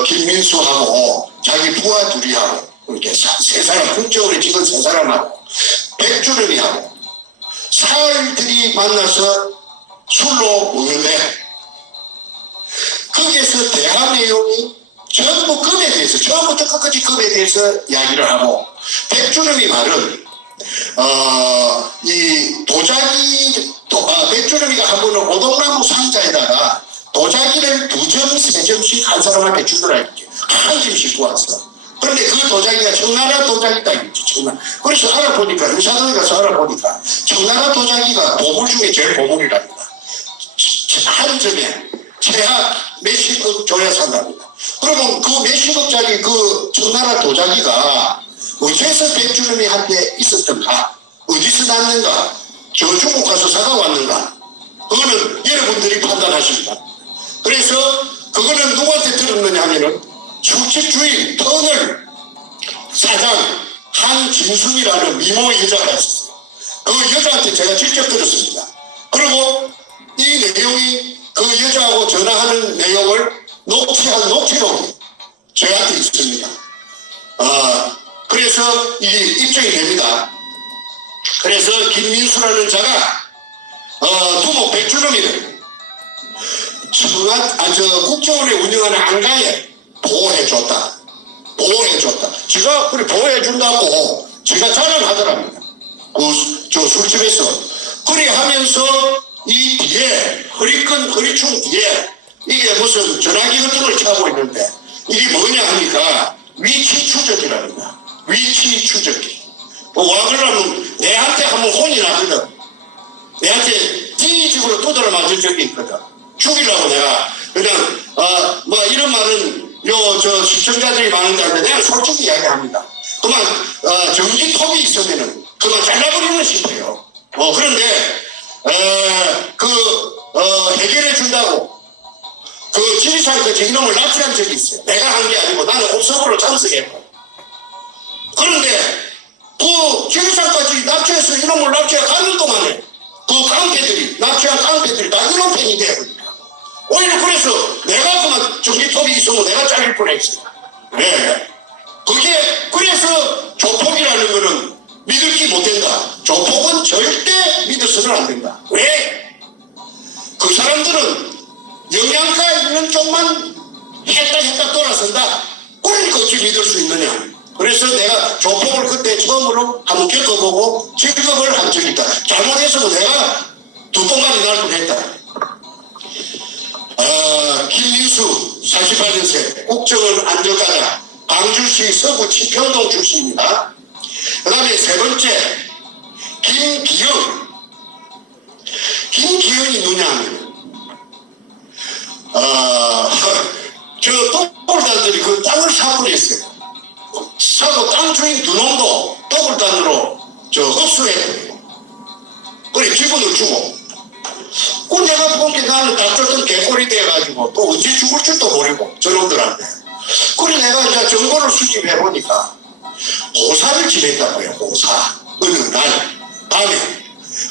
김민수하고 자기 부하 둘이하고 이렇게 세 사람, 국정원에 직원 세 사람하고 백주름이하고 사흘들이 만나서 술로 먹는데 거기에서 대화 내용이 전부 금에 대해서 처음부터 끝까지 금에 대해서 이야기를 하고 백주름이 말은 이 도자기 백주름이가 한 번은 오동나무 상자에다가 도자기를 2점, 3점씩 한 사람한테 주더라 이렇게 한 점씩 구웠어. 그런데 그 도자기가 청나라 도자기다 이거지. 청나라. 그래서 알아보니까 의사동에 가서 알아보니까 청나라 도자기가 보물 중에 제일 보물이랍니다. 한 점에 최하 몇십억 줘야 산답니다. 그러면 그 몇십억짜리 그 청나라 도자기가 어째서 백주름이한테 있었던가, 어디서 났는가, 저 중국 가서 사가 왔는가, 그거는 여러분들이 판단하십니다. 그래서 그거는 누구한테 들었느냐 하면은 술집 주인 터널 사장 한진숙이라는 미모 여자가 있었어요. 그 여자한테 제가 직접 들었습니다. 그리고 이 내용이 그 여자하고 전화하는 내용을 녹취한 녹취록이 저한테 있습니다. 그래서 이게 입증이 됩니다. 그래서 김민수라는 자가 두목 백주름이를 국정원에 운영하는 안가에 보호해줬다. 지가 그래 보호해준다고 지가 자랑하더랍니다. 저 술집에서. 그래 하면서 이 뒤에 허리춤 뒤에 이게 무슨 무슨 전화기 같은 걸 차고 있는데 이게 뭐냐 하니까 위치 추적기랍니다. 위치 추적기. 와 그러면 내한테 한번 혼이 나거든. 내한테 뒤집으로 두드려 맞은 적이 있거든. 죽이려고 내가 그냥 뭐 이런 말은 저 시청자들이 많은데 내가 솔직히 이야기합니다. 그만 전기톱이 있으면은 그만 잘라버리면 싶어요. 그런데 해결해 준다고 그 지리산까지 이놈을 납치한 적이 있어요. 내가 한 게 아니고 나는 옵서버로 참석했고. 그런데 그 지리산까지 납치해서 이놈을 납치해 가는 동안에 그 깡패들이 납치한 깡패들이 다 이런 팬이 돼버립니다. 오히려 그래서 내가 그만 전기톱이 있으면 내가 잘릴 뻔했어요. 네. 그게 그래서 조폭이라는 거는 믿을지 못된다. 조폭은 절대 믿어서는 안 된다. 왜? 그 사람들은 영양가 있는 쪽만 했다 돌아선다. 그러니까 어찌 믿을 수 있느냐. 그래서 내가 조폭을 그때 처음으로 한번 겪어보고 직업을 한 적이 있다. 잘못했으면 내가 두 번만에 날 뻔했다. 김민수 48년생 국정원 안전과장 광주시 서구 치평동 출신입니다. 그 다음에 세 번째 김기영이 누냐 하면 저 똑골단들이 그 땅을 사버렸어요. 사고 땅 주인 두 놈도 똑골단으로 흡수해버리고 그래 기분을 주고 그 내가 본 게 나는 다쳤던 개꼴이 돼가지고 또 언제 죽을 줄도 모르고 저놈들한테 그래 내가 이제 정보를 수집해보니까 고사를 지냈다고요. 고사 어느 날 밤에.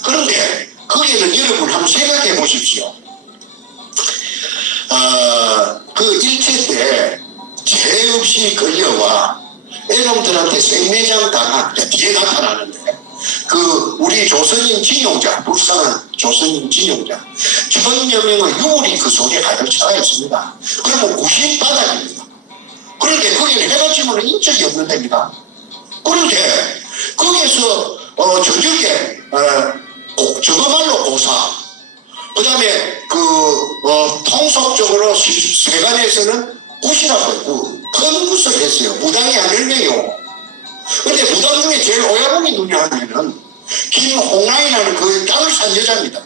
그런데 거기는 여러분 한번 생각해 보십시오. 그 일제 때 죄 없이 끌려와 애놈들한테 생매장 당한 뒤에 나타나는데 그 우리 조선인 진용자 불쌍한 조선인 진용자 1000여 명의 유물이 그 속에 가득 차가 있습니다. 그러면 90바닥입니다. 그런데 거기는 해가 지면 인적이 없는 데입니다. 그런데 거기에서 저녁에 저거말로 고사 그 다음에 통속적으로 세간에서는 굿이라고 큰 굿을 했어요. 무당이 한 10명이요. 근데 무당 중에 제일 오야봉이 누냐 하면은 김홍랑이라는 그 땅을 산 여자입니다.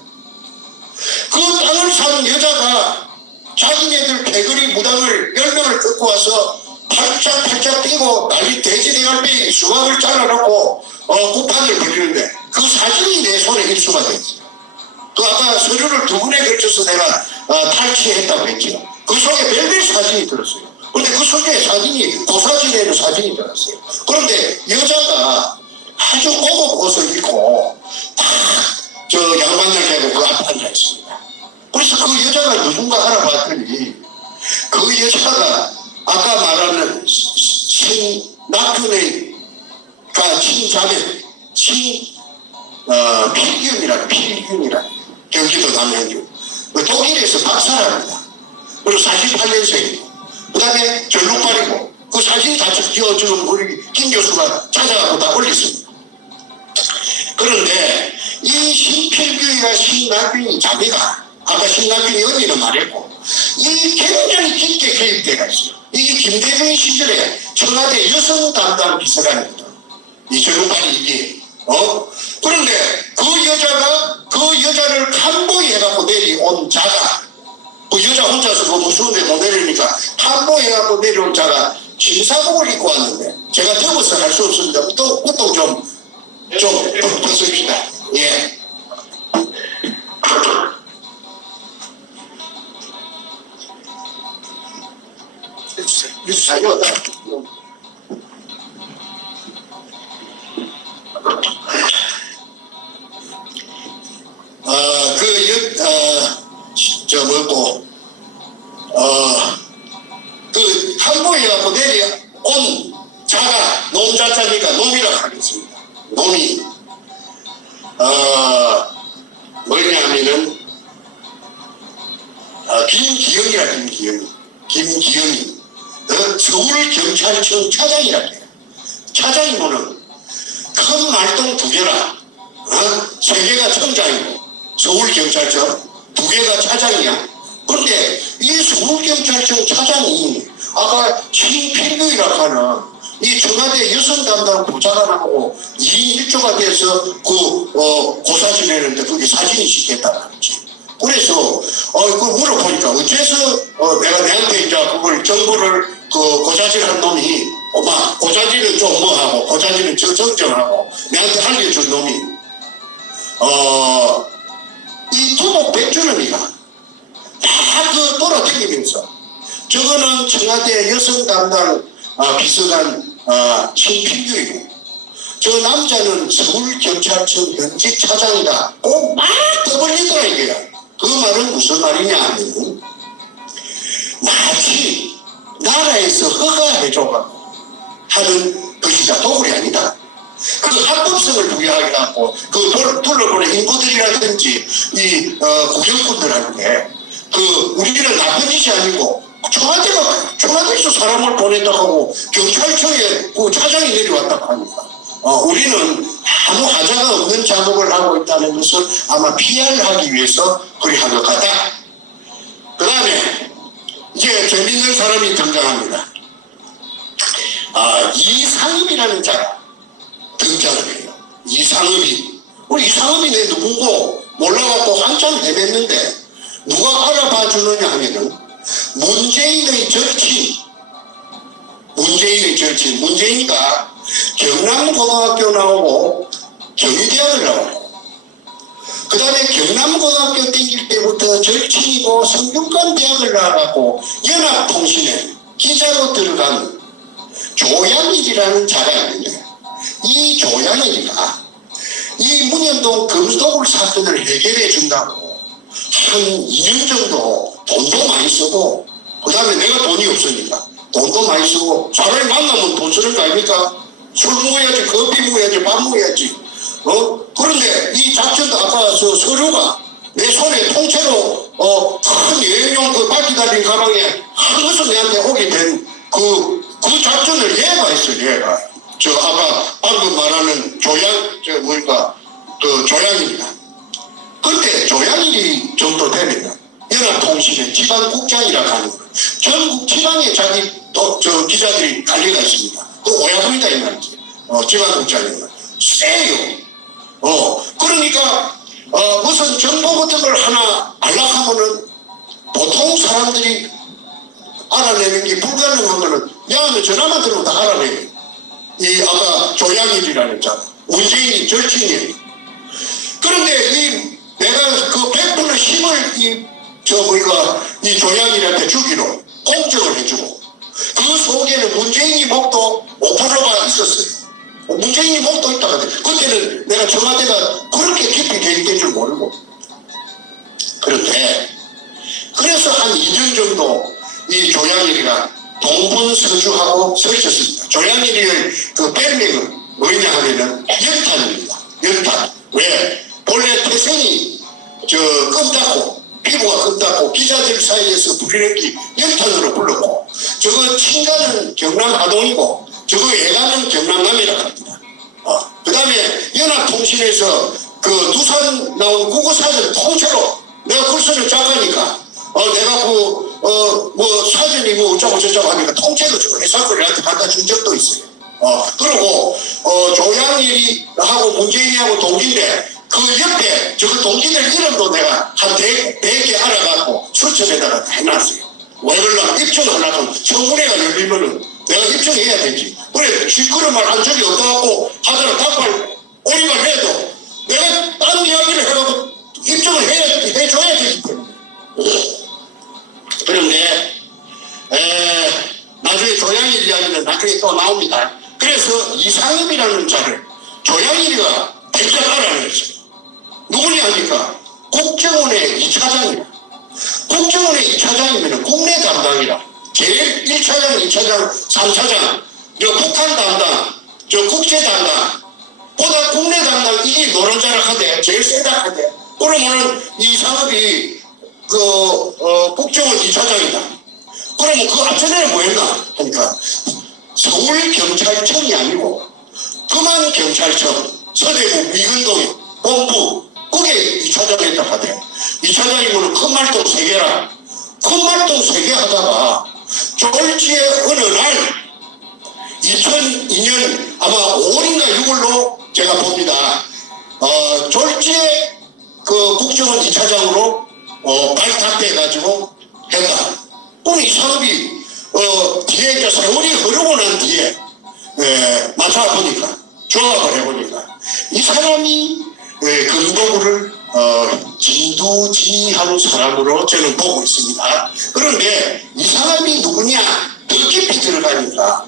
그 땅을 산 여자가 자기네들 패거리 무당을 10명을 끌고 와서 팔짝 뛰고 난리 돼지대갈비 수박을 잘라놓고 굿판을 벌이는데 그 사진이 내 손에 입수가 됐어요. 그 아까 서류를 두 번에 걸쳐서 내가 탈취했다고 했죠. 그 속에 별별 사진이 들었어요. 그런데 그 속에 사진이 고사진에는 사진이 들었어요. 그런데 여자가 아주 고급 옷을 입고 딱 양반을 대고 그 앞에 앉아 있습니다. 그래서 그 여자가 누군가 알아봤더니 그 여자가 아까 말하는 신낙균의가 친자매 필균이라 경기도 남양주 독일에서 박사랍니다. 그리고 48년생이고 그 다음에 전룩발이고 그 사진 다 지금 우리 김 교수가 찾아가고 다 올렸습니다. 그런데 이 신필규가 신낙균이 자매가 아까 신낙균이 언니는 말했고 이 굉장히 깊게 개입돼가 있어요. 이게 김대중 시절에 청와대 여성 담당 비서관이거든. 이 전룩발이 이게 그런데 그 여자가 그 여자를 간보해갖고 내려온 자가 그 여자 혼자서 그 무서운데 못 내리니까 간보해갖고 내려온 자가 신사복을 입고 왔는데 제가 적어서 할 수 없습니다. 그것도 좀 벗읍시다. 예. 해주세요. 그 한보해갖고 내려온 자가 놈자자니까 놈이라고 하겠습니다. 놈이 뭐냐면은 김기영이 서울경찰청 차장이라고 해요. 차장이면은 큰 말동 2개라 3개가 청장이고 서울경찰청 2개가 차장이야. 그런데 이 서울경찰청 차장이 아까 신필규이라고 하는 이 청와대 여성 담당 보좌관하고 2인 1조가 돼서 고사 지내는데 그게 사진이 찍혔다는 거지. 그래서 그 물어보니까 어째서 내가 내한테 이제 그걸 정보를 고자질한 놈이 고자질은 좀 뭐하고 고자질은 저 정정하고 내한테 알려준 놈이 이 토목 백주름이가 다 돌아다니면서 저거는 청와대 여성 담당 비서관 신필규이고 저 남자는 서울경찰청 현직 차장이다. 꼭 막 떠벌리더라 이게야. 그 말은 무슨 말이냐 하면 마치 나라에서 허가해줘가 하는 것이다. 도굴이 아니다. 그 합법성을 부여하게하고 그 둘러보는 인부들이라든지 이 구경꾼들한테 우리는 나쁜 짓이 아니고 청와대에서 사람을 보냈다고 하고 경찰청에 그 차장이 내려왔다고 하니까 우리는 아무 하자가 없는 작업을 하고 있다는 것을 아마 PR하기 위해서 그리 한 것 같다. 그 다음에 이제 재밌는 사람이 등장합니다. 이상읍이라는 자가 등장을 해요. 이상읍이. 우리 이상읍이 내 누구고 몰라갖고 한참 헤맸는데 누가 알아봐 주느냐 하면은 문재인의 절친. 문재인이가 경남고등학교 나오고 경희대학을 나오고 그 다음에 경남고등학교 땡길 때부터 절친이고 성균관대학을 나와갖고 연합통신에 기자로 들어간 조양일이라는 자가 있는데 이 조양일이가 이 문현동 금수도굴 사건을 해결해 준다고 한 2년 정도 돈도 많이 쓰고 그 다음에 내가 돈이 없으니까 돈도 많이 쓰고 사람을 만나면 돈 쓰는 거 아닙니까? 술 먹어야지, 커피 먹어야지, 밥 먹어야지. 그런데 이 작전도 아까 서류가 내 손에 통째로 큰 여행용 그 바퀴 달린 가방에 한 것을 내한테 오게 된 그 작전을 얘가 했어, 얘가. 아까 방금 말하는 조양입니다. 그때 조양일이 정도 되면 연합통신의 지방국장이라고 하는 거. 전국 지방에 자기 기자들이 달려가 있습니다. 그 오야부이다 이 말이지. 지방국장이면 세요. 그러니까 무슨 정보 같은 걸 하나 알락하면은 보통 사람들이 알아내는 게 불가능한 거는 야하면 전화만 들으면 다 알아내요. 이 아까 조양일이라는 자 문재인이 절친이에요. 그런데 내가 그 100분의 힘을 이 조양일한테 주기로 공정을 해주고 그 속에는 문재인이 목도 5%가 있었어요. 문재인이 목도 있다가 그때는 내가 청와대가 그렇게 깊이 개입된 줄 모르고 그래서 한 2년 정도 이 조양일이가 동분서주하고 서 있었습니다. 조양일이의 그 별명은 뭐냐 하면은 연탄입니다. 연탄. 왜? 본래 태생이 피부가 껌닿고 기자들 사이에서 부리는 게 연탄으로 불렀고 저거 친가는 경남 하동이고 저거 애가는 경남남이라고 합니다. 그 다음에 연합통신에서 그 두산 나온 국어사전 통째로 내가 글쓰는 작가니까 내가 뭐 사전이 뭐 어쩌고 저쩌고 하니까 통째로 저거 해석을 나한테 갖다 준 적도 있어요. 그리고 조양일이하고 문재인이하고 동기인데 그 옆에 저그 동기들 이름도 내가 한 100개 알아갖고 수첩에다가 해놨어요. 왜 그러려면 입증하려면 청문회가 열리면은 내가 입증해야 되지. 그래 시끄러운 말 한 적이 없어갖고 하더라 닭발 오리발 내도 내가 다른 이야기를 해갖고 입증을 해줘야 되기 때문에. 그런데 나중에 조양일 이야기는 나중에 또 나옵니다. 그래서 이상읍이라는 자를 조양일이가 대장 알아냈어요. 누구냐 하니까 국정원의 2차장이라. 국정원의 2차장이면 국내 담당이라. 제일 1차장, 2차장, 3차장, 북한 담당, 국제 담당, 보다 국내 담당 이게 노른자락 하대, 제일 세다 하대. 그러면은 이상읍이 국정원 2차장이다. 그러면 그 앞전에는 뭐였나 하니까 서울경찰청이 아니고 금안경찰청, 서대구 미근동이 본부 그게 2차장 했다 하대. 2차장이면 큰 말동 3개라. 큰 말동 3개 하다가 졸지의 어느 날 2002년 아마 5월인가 6월로 제가 봅니다. 졸지에 그 국정원 2차장으로 발탁돼가지고 했다. 그럼 이 사업이 뒤에 이제 세월이 흐르고 난 뒤에 맞춰보니까 조합을 해보니까 이 사람이 금도구를 진두지휘한 사람으로 저는 보고 있습니다. 그런데 이 사람이 누구냐 더 깊이 들어가니까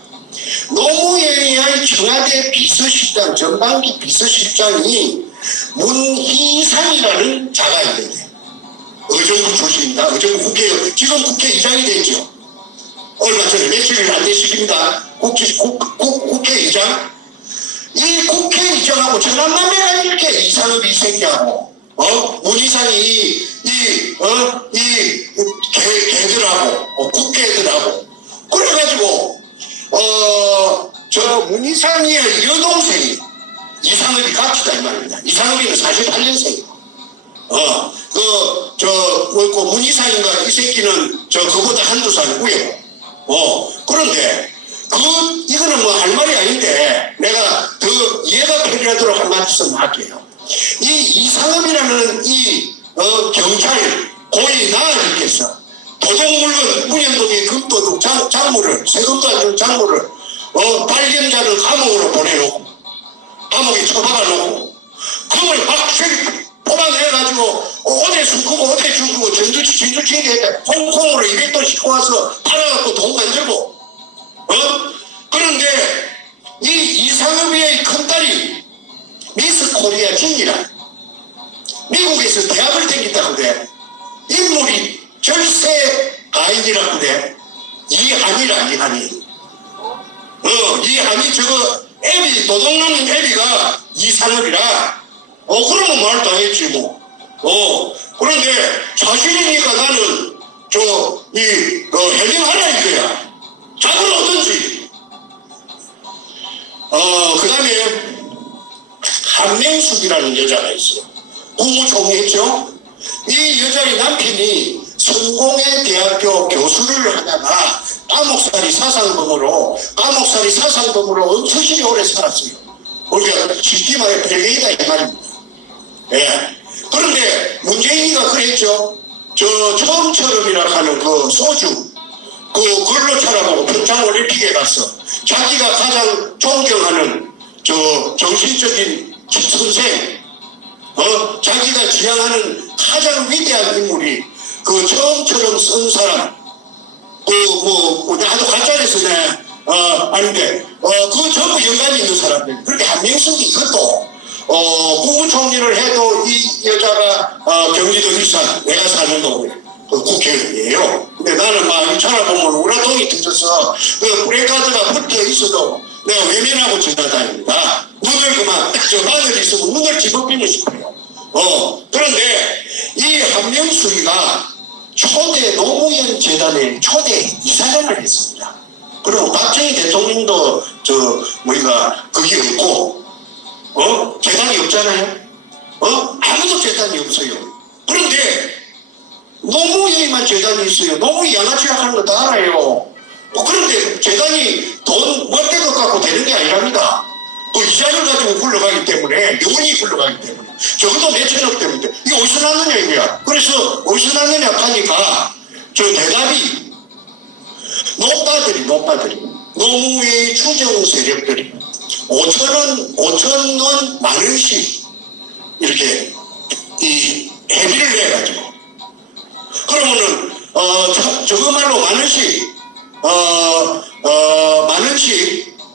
노무현의 청와대 비서실장 전반기 비서실장이 문희상이라는 자가 있는데 의정부 출신입니다. 의정부 국회의원 지금 국회의장이 됐죠. 얼마 전에 며칠 안 됐습니다. 국회의장 이 국회의장하고 천안만매가 이렇게 이상업이 생기하고 문희상이 개들하고 국회들하고 그래가지고 저 문희상이의 여동생이 이상업이 같이다 이 말입니다. 이상업이는 48년생이고 문희상인가 이 새끼는 그보다 한두 살 위에고 그런데 이거는 뭐 할 말이 아닌데 내가 더 이해가 편리하도록 한 말씀 할게요. 이 이상업이라는 경찰 고위 나으리께서 도둑물건 문현동의 금도둑 세금도 안 준 작물을 발견자를 감옥으로 보내놓고 감옥에 처박아 놓고 그걸 막 뽑아내가지고 어제 숨고 어제 죽고 진주치기에 홍콩으로 200돈 싣고 와서 팔아갖고 돈 만들고 그런데 이 이상업의 큰딸이 미스 코리아 진이라 미국에서 대학을 다녔다는데 인물이 절세 가인이라고 그래. 이한이 애비 도둑놈인 애비가 이상업이라 그러면 말도 안 했지 뭐 그런데 사실이니까 나는 해명하라 이거야. 답은 어떤지. 그 다음에 한명숙이라는 여자가 있어요. 국무총리했죠. 이 여자의 남편이 성공회 대학교 교수를 하다가 감옥살이 사상범으로 엄청시리 오래 살았어요. 우리가 쉽게 말해 별개이다 이 말입니다. 그런데 문재인이가 그랬죠. 처음처럼이라 하는 소주 글로 찾아보고 평창올림픽에 가서 자기가 가장 존경하는 정신적인 선생 자기가 지향하는 가장 위대한 인물이 처음처럼 쓴 사람 나도 가짜에서 아닌데 전부 연관이 있는 사람들. 그렇게 한명숙이 이것도 국무총리를 해도 이 여자가 경기도 일산 내가 사는 동네 국회의원이에요. 근데 나는 막 찾아보면 우라통이 터져서 브레이크카드가 붙어 있어도 내가 외면하고 지나다닙니다. 눈을 바늘 있으면 눈을 집어끼고 싶어요. 그런데 이 한명숙이가 초대 노무현 재단의 초대 이사장을 했습니다. 그리고 박정희 대통령도 거기 없고 재단이 없잖아요. 아무도 재단이 없어요. 그런데 노무현이만 재단이 있어요. 노무현 양아치 하는 거 다 알아요. 그런데 재단이 돈 멀때것 갖고 되는 게 아니랍니다. 또 이자를 가지고 굴러가기 때문에 영원히 굴러가기 때문에 적어도 몇천억 때문에 이게 어디서 났느냐 이거야. 그래서 어디서 났느냐 하니까 대답이 노빠들이 노무현의 추정 세력들이 5천원 만원씩 이렇게 회비를 내가지고 그러면은 저거말로 만원씩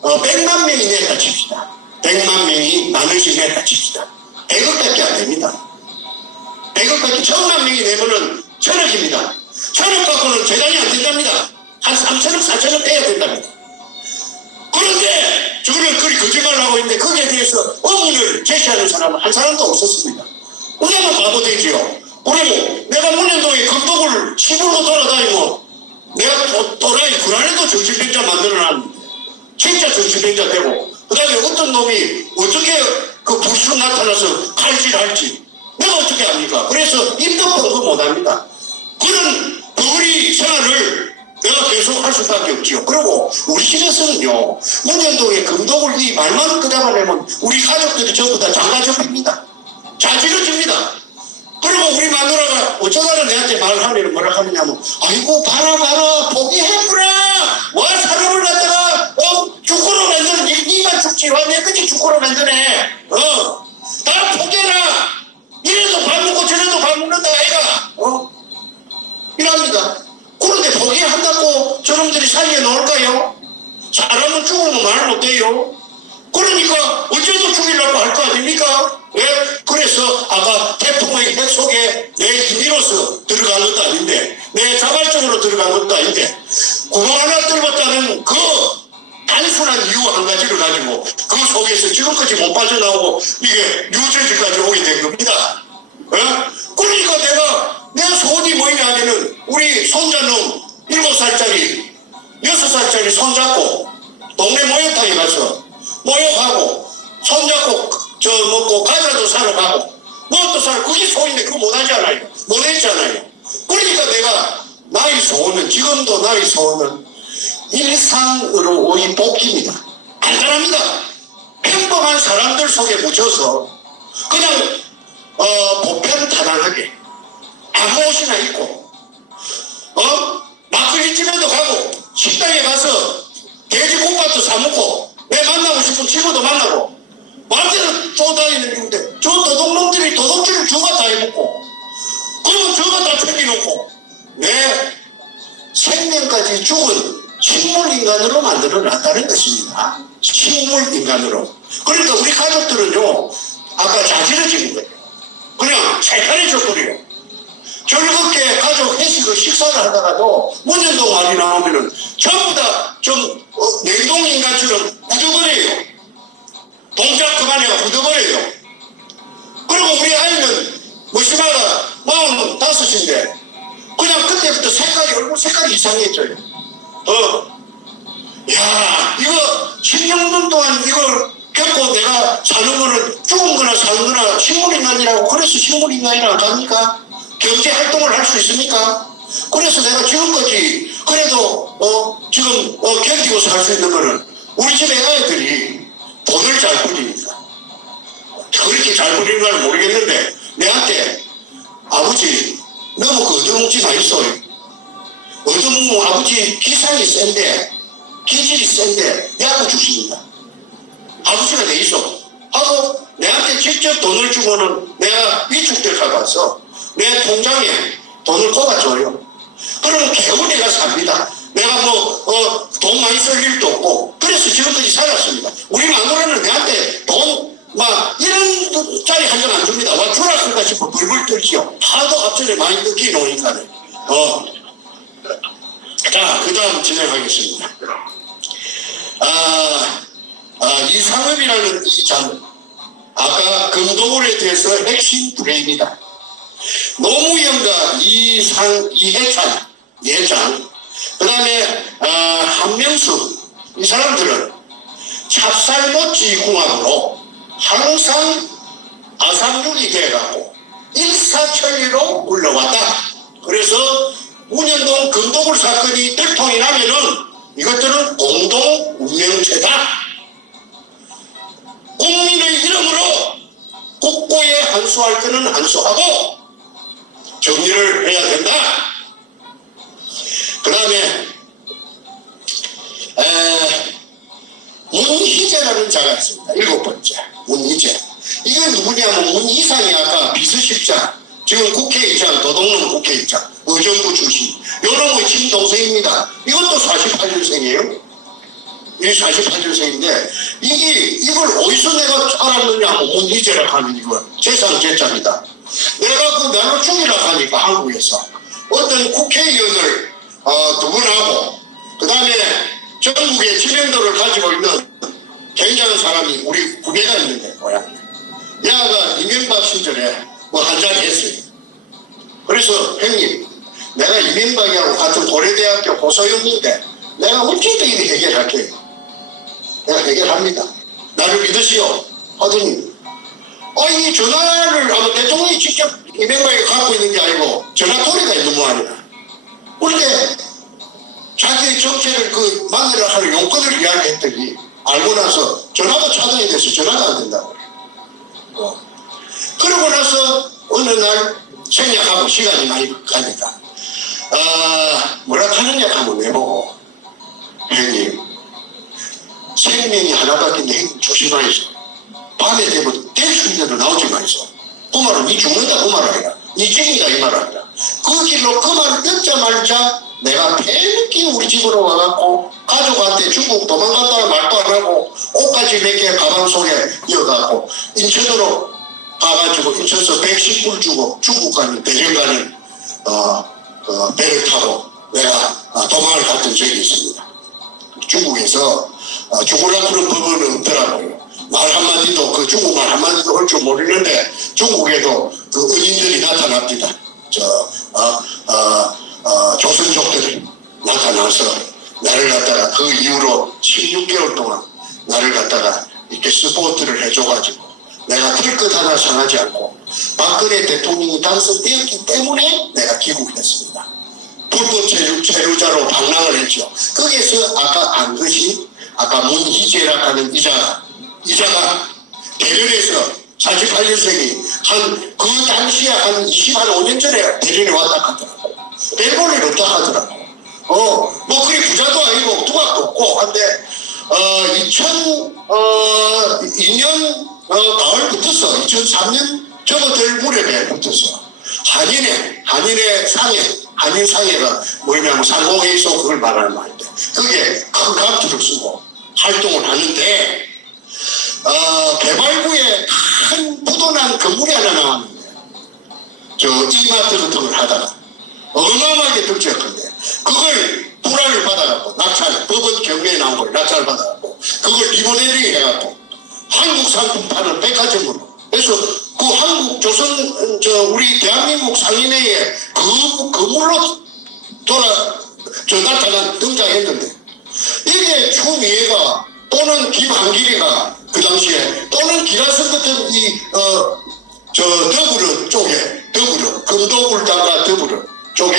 100만 명이 냈다 칩시다. 100만 명이 만원씩 냈다 칩시다. 100억밖에 안 됩니다. 100억밖에 1000만 명이 내면은 1000억입니다. 1000억 갖고는 재단이 안 된답니다. 한 3천억 4천억 떼야 된답니다. 그런데 저거를 그리 거짓말하고 있는데 거기에 대해서 의문을 제시하는 사람은 한 사람도 없었습니다. 우리는 바보 되지요. 그리고 내가 문현동에 금독을 시골로 돌아다니고 내가 또라이 불안해도 정신병자 만들어놨는데 진짜 정신병자 되고 그 다음에 어떤 놈이 어떻게 불쑥 나타나서 칼질할지 내가 어떻게 합니까? 그래서 입도 뻥긋 못합니다. 그런 버거리 생활을 내가 계속 할 수밖에 없지요. 그리고 우리 집에서는요, 문현동의 금독을 이 말만 끄잡아내면 우리 가족들이 전부 다 장가 접힙니다. 자지러집니다. 그리고 우리 마누라가 어쩌다가 내한테 말을 하면 뭐라 하느냐면, 아이고 봐라 포기해보라. 와 사람을 갖다가 죽고로 만드는 니만 죽지 와 내 끝이 죽고로 만드네. 다 포기해라. 이래도 밥 먹고 저래도 밥 먹는다 아이가. 이랍니다. 그런데 포기한다고 저놈들이 사이에 놓을까요? 사람은 죽으면 말 못해요. 그러니까 어째도 죽이려고 할 거 아닙니까? 왜? 그래서 아까 태풍의 핵 속에 내 임의로서 들어간 것도 아닌데, 내 자발적으로 들어간 것도 아닌데, 구멍 하나 뚫었다는 그 단순한 이유 한 가지를 가지고 그 속에서 지금까지 못 빠져나오고 이게 유죄지까지 오게 된 겁니다. 그러니까 내 소원이 뭐냐 하면은 우리 손자놈 7살짜리 6살짜리 손잡고 동네 모욕탕에 가서 모욕하고 손잡고 먹고 과자도 사러 가고 뭐 또 사러 그게 소원인데 그거 못하지 않아요. 못했잖아요. 그러니까 내가 나의 소원은 지금도 나의 소원은 일상으로의 복귀입니다. 간단합니다. 평범한 사람들 속에 묻혀서 그냥 보편다단하게 아무 옷이나 입고 막걸리집에도 가고 식당에 가서 돼지국밥도 사 먹고 내 만나고 싶은 친구도 만나고 마음대로 쪼다니는 중인데 저 도둑놈들이 도둑질을 저가 다 해먹고 그러면 저가 다 챙겨놓고 내 생명까지 죽은 식물인간으로 만들어놨다는 것입니다. 식물인간으로. 그러니까 우리 가족들은요 아까 자지러지는 거예요. 그냥 살판해져버려요. 즐겁게 가족 회식을 식사를 하다가도 문현동 말이 나오면은 전부 다 좀 냉동인간처럼 굳어버려요. 동작 그만해가 굳어버려요. 그리고 우리 아이는 머시마가 45인데 그냥 그때부터 얼굴 색깔이 이상해져요. 야 이거 16년 동안 이걸 겪고 내가 사는 거는 죽은 거나 사는 거나 식물인간이라고 그래서 식물인간이라고 합니까? 경제활동을 할 수 있습니까? 그래서 내가 지금까지 그래도 지금 견디고 살 수 있는 거는 우리 집 애들이 돈을 잘 버리니까. 그렇게 잘 버리는 걸 모르겠는데 내한테 아버지 너무 그 얻어먹지 마있어요. 얻어먹으면 아버지 기상이 센데 기질이 센데 약을 주십니다. 아버지가 돼 있어 하고 내한테 직접 돈을 주고는 내가 위축될 가서 내 통장에 돈을 꼽아줘요. 그러면 겨우 내가 삽니다. 내가 돈 많이 쓸 일도 없고 그래서 지금까지 살았습니다. 우리 마누라는 내한테 돈 막 이런 짜리 한 장 안 줍니다. 와 주라 쓸까 싶어 벌벌 떨지요. 하도 앞전에 많이 뜯기 놓으니까는. 자, 그 다음 진행하겠습니다. 이상업이라는 이 장, 아까 금도굴에 대해서 핵심 브레인이다. 노무현과 이해찬, 예장, 그 다음에 한명숙, 이 사람들은 찹쌀모찌 궁합으로 항상 아삼육이 돼가고 일사천리로 물러왔다. 그래서 문현동 금도굴 사건이 들통이 나면은 이것들은 공동 운명체다. 국민의 이름으로 국고에 한수할 때는 한수하고 정리를 해야 된다. 그 다음에 문희재라는 자가 있습니다. 7번째 문희재. 이게 누구냐면 문희상이 아까 비서실장, 지금 국회의장, 도둑놈 국회의장, 의정부 출신, 요놈의 친동생입니다. 이것도 48년생이에요. 이 48년생인데 이걸 어디서 내가 알았느냐 하면 문희재라 하는 이걸 재산 제자입니다. 내가 그 나로 죽이라 하니까 한국에서 어떤 국회의원을 두 분하고 그 다음에 전국의知名도를 가지고 있는 굉장한 사람이 우리 후배가 있는데 뭐야? 야가 이명박 시절에 뭐 한잔 했어요. 그래서 형님 내가 이명박이하고 같은 고려대학교 고소형인데 내가 어찌든 이렇게 해결할게요. 내가 해결합니다. 나를 믿으시오. 하더니 이 전화를 아마 대통령이 직접 이명박이 갖고 있는 게 아니고 전화토리가 있는 모양이다. 그런데 자기의 정체를 그 만나려 하는 용건을 이야기했더니 알고 나서 전화가 차단이 돼서 전화가 안 된다고 그래요. 그러고 나서 어느 날 생략하고 시간이 많이 가니까 뭐라 하느냐 하면 내보고 형님 생명이 하나밖에 없는데 형님 조심하이소. 밤에 되면 대수인데도 나오지 마이소. 그 말은 니 죽는다 그 말 아니라 니 죽인다 이 말 아니라 그 길로 그 말을 듣자마자 내가 팬기 우리 집으로 와갖고 가족한테 중국 도망간다는 말도 안 하고 옷까지 몇 개 가방 속에 이어갖고 인천으로 가가지고 인천에서 110불 주고 중국 가는 대전 가는 배를 타고 내가 도망을 갔던 적이 있습니다. 중국에서 죽으라 그런 법은 없더라고요. 말 한마디도 그 중국말 한마디도 할 줄 모르는데 중국에도 그 은인들이 나타납니다. 조선족들이 나타나서 나를 갖다가 그 이후로 16개월 동안 나를 갖다가 이렇게 스포트를 해줘가지고 내가 털끝 하나 상하지 않고 박근혜 대통령이 당선되었기 때문에 내가 귀국했습니다. 불법 체류자로 방랑을 했죠. 거기에서 아까 안 것이 아까 문희재라 하는 이자가 대련에서 48년생이 그 당시에 한 25년 전에 대련에 왔다 하더라고. 벨본에 없다 하더라고. 뭐 그리 부자도 아니고 두각도 없고 한데 2002년 가을 붙었어. 2003년 접어들 무렵에 붙었어. 한인의 상해가 뭐냐면 상공회의소 그걸 말하는 말인데 그게 큰 감투를 쓰고 활동을 하는데 개발구에 큰 부도난 건물이 하나 나왔는데 이마트 같은 걸 하다가 어마어마하게 득지였건데 그걸 불안을 받아갖고 낙찰 법원 경매에 나온 걸 낙찰을 받아갖고 그걸 리모델링 해갖고 한국 상품 파는 백화점으로 그래서 그 한국 조선 우리 대한민국 상인회에 그 건물로 나타난 등장했는데 이게 추미애가 또는 김한길이가 그 당시에 또는 기라성 같은 더불어 쪽에 금도불당과 더불어 쪽에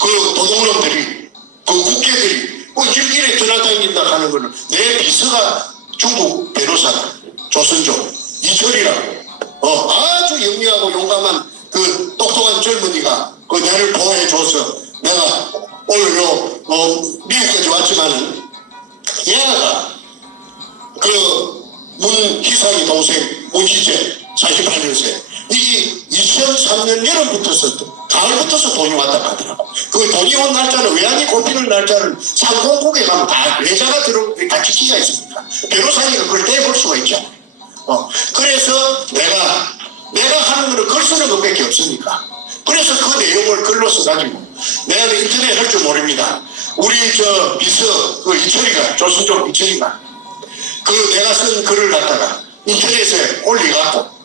그 도둑놈들이 그 국회들이 길길에 드나다닌다 하는 거는 내 비서가 중국 변호사다 조선족 이철이라고 아주 영리하고 용감한 그 똑똑한 젊은이가 그 나를 보호해줘서 내가 오늘 미국까지 왔지만은 얘가 그 문희상이 동생 문희재 48년생 이게 2003년 여름부터서 가을부터서 돈이 왔다 가더라고. 그 돈이 온 날짜는 외환이 꼽히는 날짜는 상공국에 가면 다 외자가 같이 기가 있습니다. 변호사니까 그걸 떼볼 수가 있잖아요. 그래서 내가 하는 거는 글 쓰는 것밖에 없으니까 그래서 그 내용을 글로 써가지고 내가 인터넷 할 줄 모릅니다. 우리 비서 그 이철이가 조선족 이철이가 그 내가 쓴 글을 갖다가 인터넷에 올려갖고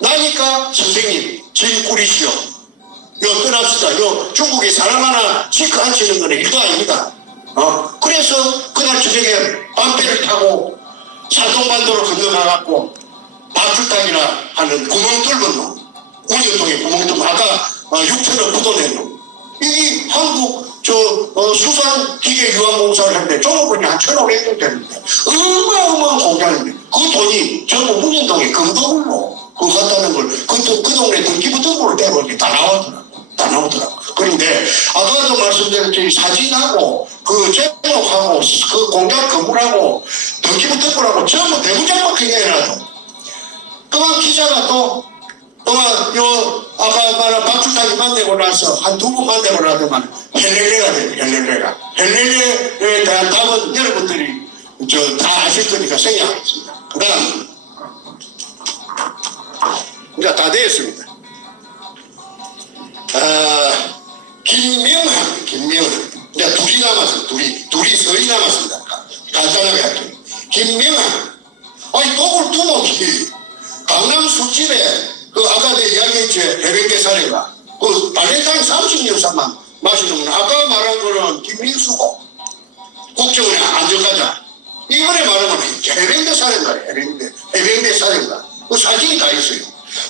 나니까 선생님 짐 꾸리시오. 요 떠납시다. 요 중국에 사람 하나 시크 앉히는 거는 일도 아닙니다. 그래서 그날 저녁에 밤배를 타고 산동반도로 건너가갖고 박출당이라 하는 구멍 뚫은 놈 우연동에 구멍 뚫은 아까 6천원 부도낸 놈 이게 한국 수산기계 유한공사를 했는데 종업원이 한 1,500명 되는데 어마어마한 공장인데 그 돈이 전부 문현동에 금도굴로 그거 갔다는 걸 그 동네 등기부등본을 떼보니 다 나오더라고. 그런데 아까도 말씀드렸듯이 사진하고 그 제목하고 그 공장 건물하고 등기부등본하고 전부 대구장밖에 해놔도 그만 기자가 또 아까 말한 박출당이 만나고 나서 한 두 번 만나고 나더만 헬렐레가 돼요. 헬렐레에 대한 답은 여러분들이 다 아실 거니까 생략하겠습니다. 그 다음 이제 다 되었습니다. 김명한 이제 둘이 남았습니다. 둘이 서이 남았습니다. 간단하게 할게요. 김명한 똑을 두목이 강남 술집에 그 아까 내가 이야기했지 해병대 사례가 그 발렌타인 30년산만 마시는 건 아까 말한 거는 김민수고 국정원의 안전가자 이번에 말하면 해병대 사례인가 해병대 사례인가 그 사진이 다 있어요.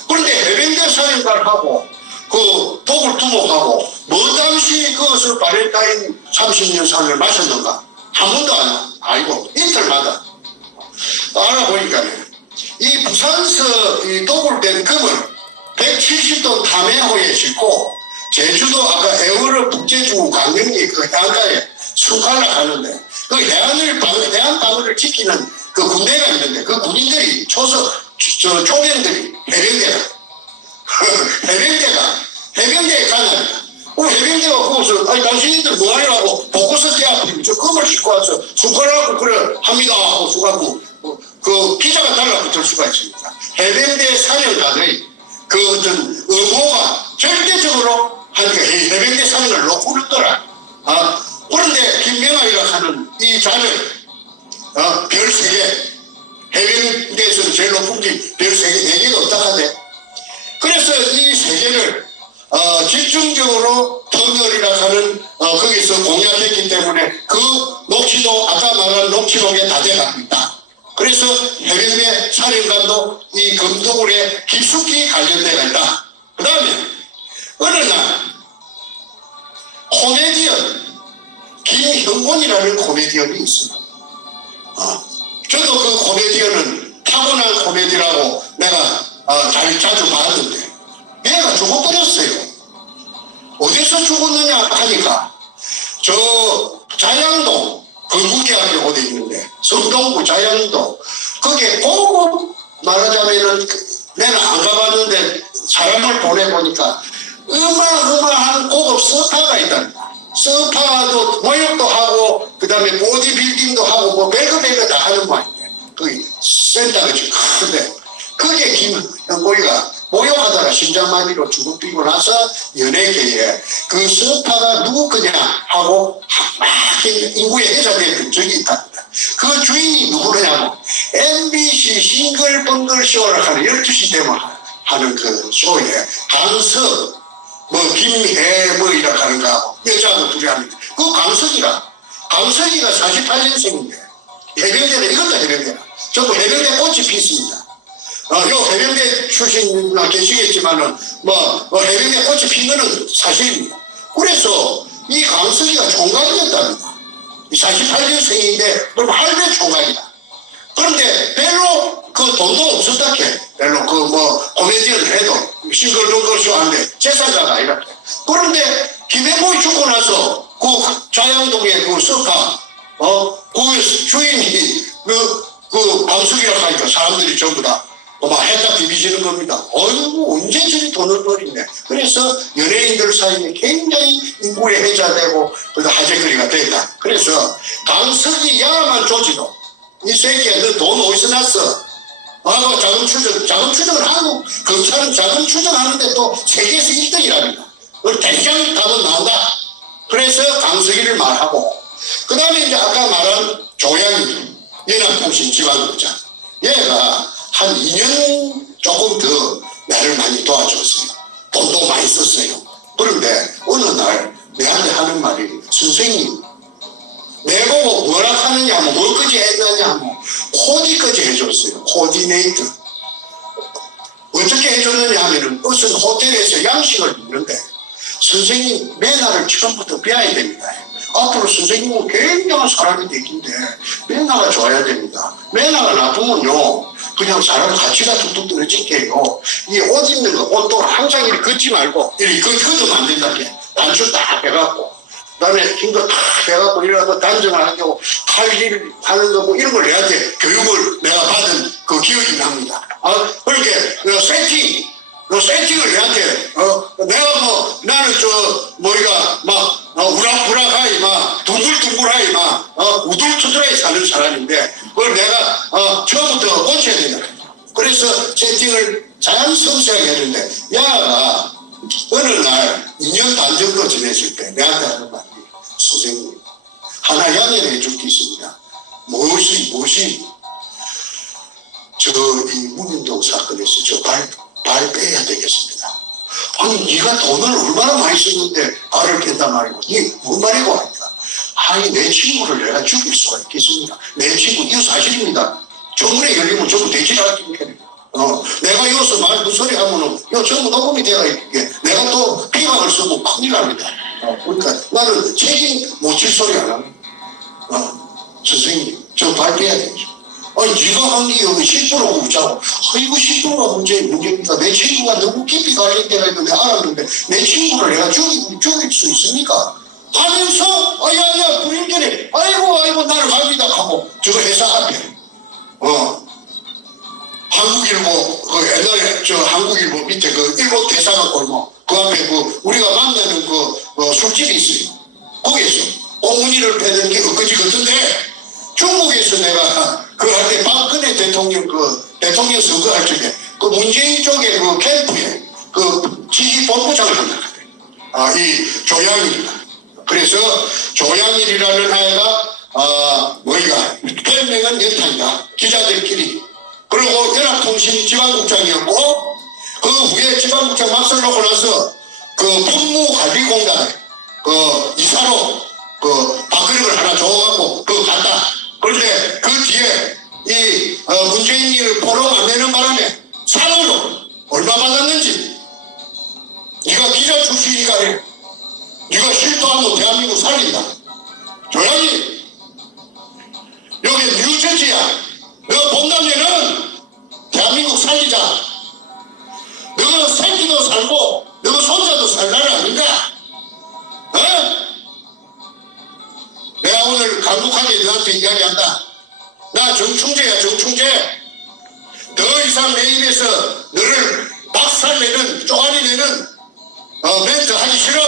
그런데 해병대 사례인가하고 그 독을 두목하고 뭐 당시 그것을 바렌타인 30년 상을 마셨는가? 한 번도 안 알고 이틀마다 알아보니까 이 부산서 이 독을 된 금을 170돈 탐해호에 싣고 제주도 아까 애월을 북제주 강릉리 그 해안가에 순환을 하는데 그 해안 방어를 지키는 그 군대가 있는데 그 군인들이 초병들이 해병대에 가냐 해병대가 거기서 아니 당신들 뭐하냐고 보고서 대앞에 저 금을 싣고 와서 숟가락을 그래 합니다 하고 수가고 그 기자가 달라붙을 수가 있습니다. 해병대 사령관의 그 어떤 의무가 절대적으로 하니까 해병대 사령을 놓고 그랬더라. 그런데 김명학이라 하는 이 자를 별 3개 해병대에서는 제일 높은 게 별 3개 4개가 없다 하대. 그래서 이 3개를 집중적으로 터널이라 하는 거기서 공략했기 때문에 그 녹취록 아까 말한 녹취록에 다 돼갑니다. 그래서 해병대 사령관도 이 금도굴에 깊숙이 관련되어 있다. 그 다음에 어느 날 코미디언 김형곤이라는 코미디언이 있습니다. 저도 그 코미디언은 타고난 코미디라고 내가 자주 봤는데 얘가 죽어버렸어요. 어디서 죽었느냐 하니까 저 자양동 건국대학교 어디 있는데 성동구 자양동 거기에 고급 말하자면은 내가 안 가봤는데 사람을 보내보니까 어마어마한 고급 스파가 있답니다. 스파도 모욕도 하고 그 다음에 보디빌딩도 하고 뭐 별거 다 하는 모양인데 거기 센터가 지금 큰데 거기에 김형곤이가 모욕하다가 심장마비로 죽어비고 나서 연예계에 그 스파가 누구 거냐 하고 막 인구에 회자되었던 적이 있답니다. 그 주인이 누구냐면 MBC 싱글벙글 쇼를 하는 12시 되면 하는 그 쇼에 강석 뭐 김해 뭐 이라 하는가 여자하고 둘이 합니다. 그 강석이가 48년생인데 해병대는 이것도 해병대라. 전부 해병대 꽃이 피습니다. 요 해병대 출신 계시겠지만은 해병대 꽃이 핀 거는 사실입니다. 그래서 이 강석이가 총각이었답니다. 48년생인데 그럼 할배 총각이다. 그런데 별로 그 돈도 없었다 캐. 별로 코미디언을 해도 싱글벙글쇼 하는데 재산가가 아니라. 그런데 김해보이 죽고 나서 그 자양동의 그 스파 그 주인이 그 방숙이라고 하니까 사람들이 전부 다 했다 비비지는 겁니다. 어이구 언제 저리 돈을 버리네. 그래서 연예인들 사이에 굉장히 인구에 회자되고 화제거리가 됐다. 그래서 강석이 야만 조지도 이 새끼야 너 돈 어디서 났어? 자금 추정을 하고 검찰은 자금 추정하는데 또 세계에서 1등이랍니다. 대장 답은 나온다. 그래서 강석이를 말하고 그 다음에 이제 아까 말한 조양이 연합통신 지방국장 얘가 한 2년 조금 더 나를 많이 도와줬어요. 돈도 많이 썼어요. 그런데 어느 날 내한테 하는 말이 선생님 내보고 뭐라 하느냐 하면 뭘까지 했느냐 하면 코디까지 해줬어요. 코디네이터. 어떻게 해줬느냐 하면은 무슨 호텔에서 양식을 먹는데 선생님 매너를 처음부터 배워야 됩니다. 앞으로 선생님은 굉장한 사람이 되긴데 매너가 좋아야 됩니다. 매너가 나쁘면요 그냥 사람 가치가 뚝뚝 떨어질게 해요. 이 옷 입는 거 옷도 항상 이렇게 걷지 말고 이렇게 걷으면 안 된다. 단추 딱 빼갖고 그다음에 힘도 탁 빼갖고 이러고 단정을 하고 칼질 하는 거 뭐 이런 걸 내한테 교육을 내가 받은 그 기억이 납니다. 그렇게 세팅을 내한테 내가 나는 우락부락하이 둥글둥글하이 우둘투둘하이 사는 사람인데 그걸 내가 처음부터 고쳐야 된다. 그래서 세팅을 자연스럽게 했는데 야가 어느 날 2년 반 정도 지냈을 때 내한테 하는 말이 선생님 하나 양해해 줄 게 있습니다. 무엇이 이 문인동 사건에서 저 발 빼야 되겠습니다. 아니 네가 돈을 얼마나 많이 썼는데 발을 뺀단 말이고 이게 뭔 말이고 합니다. 아니 내 친구를 내가 죽일 수가 있겠습니까? 내 친구 이거 사실입니다. 정문에 열리면 전부 돼지를 하니까 내가 이어서 말 그 소리 하면은 이거 전부 녹음이 되어 있게 내가 또 비방을 쓰고 큰일 납니다. 그러니까 나는 책임 못 질 소리 안 합니다. 선생님 저 발표해야 되죠. 아니 네가 한 게 여기 10%고 웃자고 이거 10%가 문제입니까? 내 친구가 너무 깊이 관련되어 있는데 알았는데 내 친구를 내가 죽일 수 있습니까? 하면서 야야 부인들이 아이고 나를 갑니다 하고 저 회사 앞에 한국일보 그 옛날에 저 한국일보 밑에 그 일본 대사관 골목 그 앞에 그 우리가 만나는 그 술집이 있어요. 거기에서 꽁무니를 패는 게 엊그제 같은데 중국에서 내가 그 할 때 박근혜 대통령 그 대통령 선거할 적에 그 문재인 쪽에 그 캠프에 그 지지 본부장을 한다. 이 조양일이다. 그래서 조양일이라는 아이가 뭐이가 별명은 연탄이다. 기자들끼리. 그리고 연합통신 지방국장이었고 그 후에 지방국장 막설 놓고 나서 그 법무관리공단에 그 이사로 그 밥그릇을 하나 줘갖고 그거 갔다. 그런데 그 뒤에 이 문재인을 포럼 안 내는 바람에 상으로 얼마 받았는지 네가 기자 출신이니까 해. 네가 실토하면 대한민국 살린다. 조용히 여기 뉴저지야. 너 본다면은 대한민국 살리자. 너가 새끼도 살고 너가 손자도 살 나라 아닌가? 내가 오늘 간곡하게 너한테 이야기한다. 나 정충재야 정충재. 더 이상 내 입에서 너를 박살내는 쪼가리내는 멘트 하기 싫어.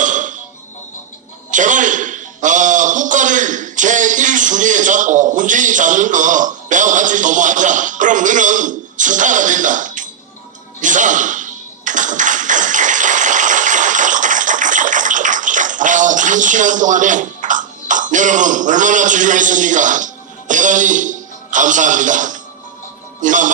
제발 국가를 제1순위에 잡고 문재인이 잡는 거 내가 같이 도모하자. 그럼 너는 스타가 된다. 이상. 긴 시간 동안에 여러분 얼마나 지루했습니까? 대단히 감사합니다. 이만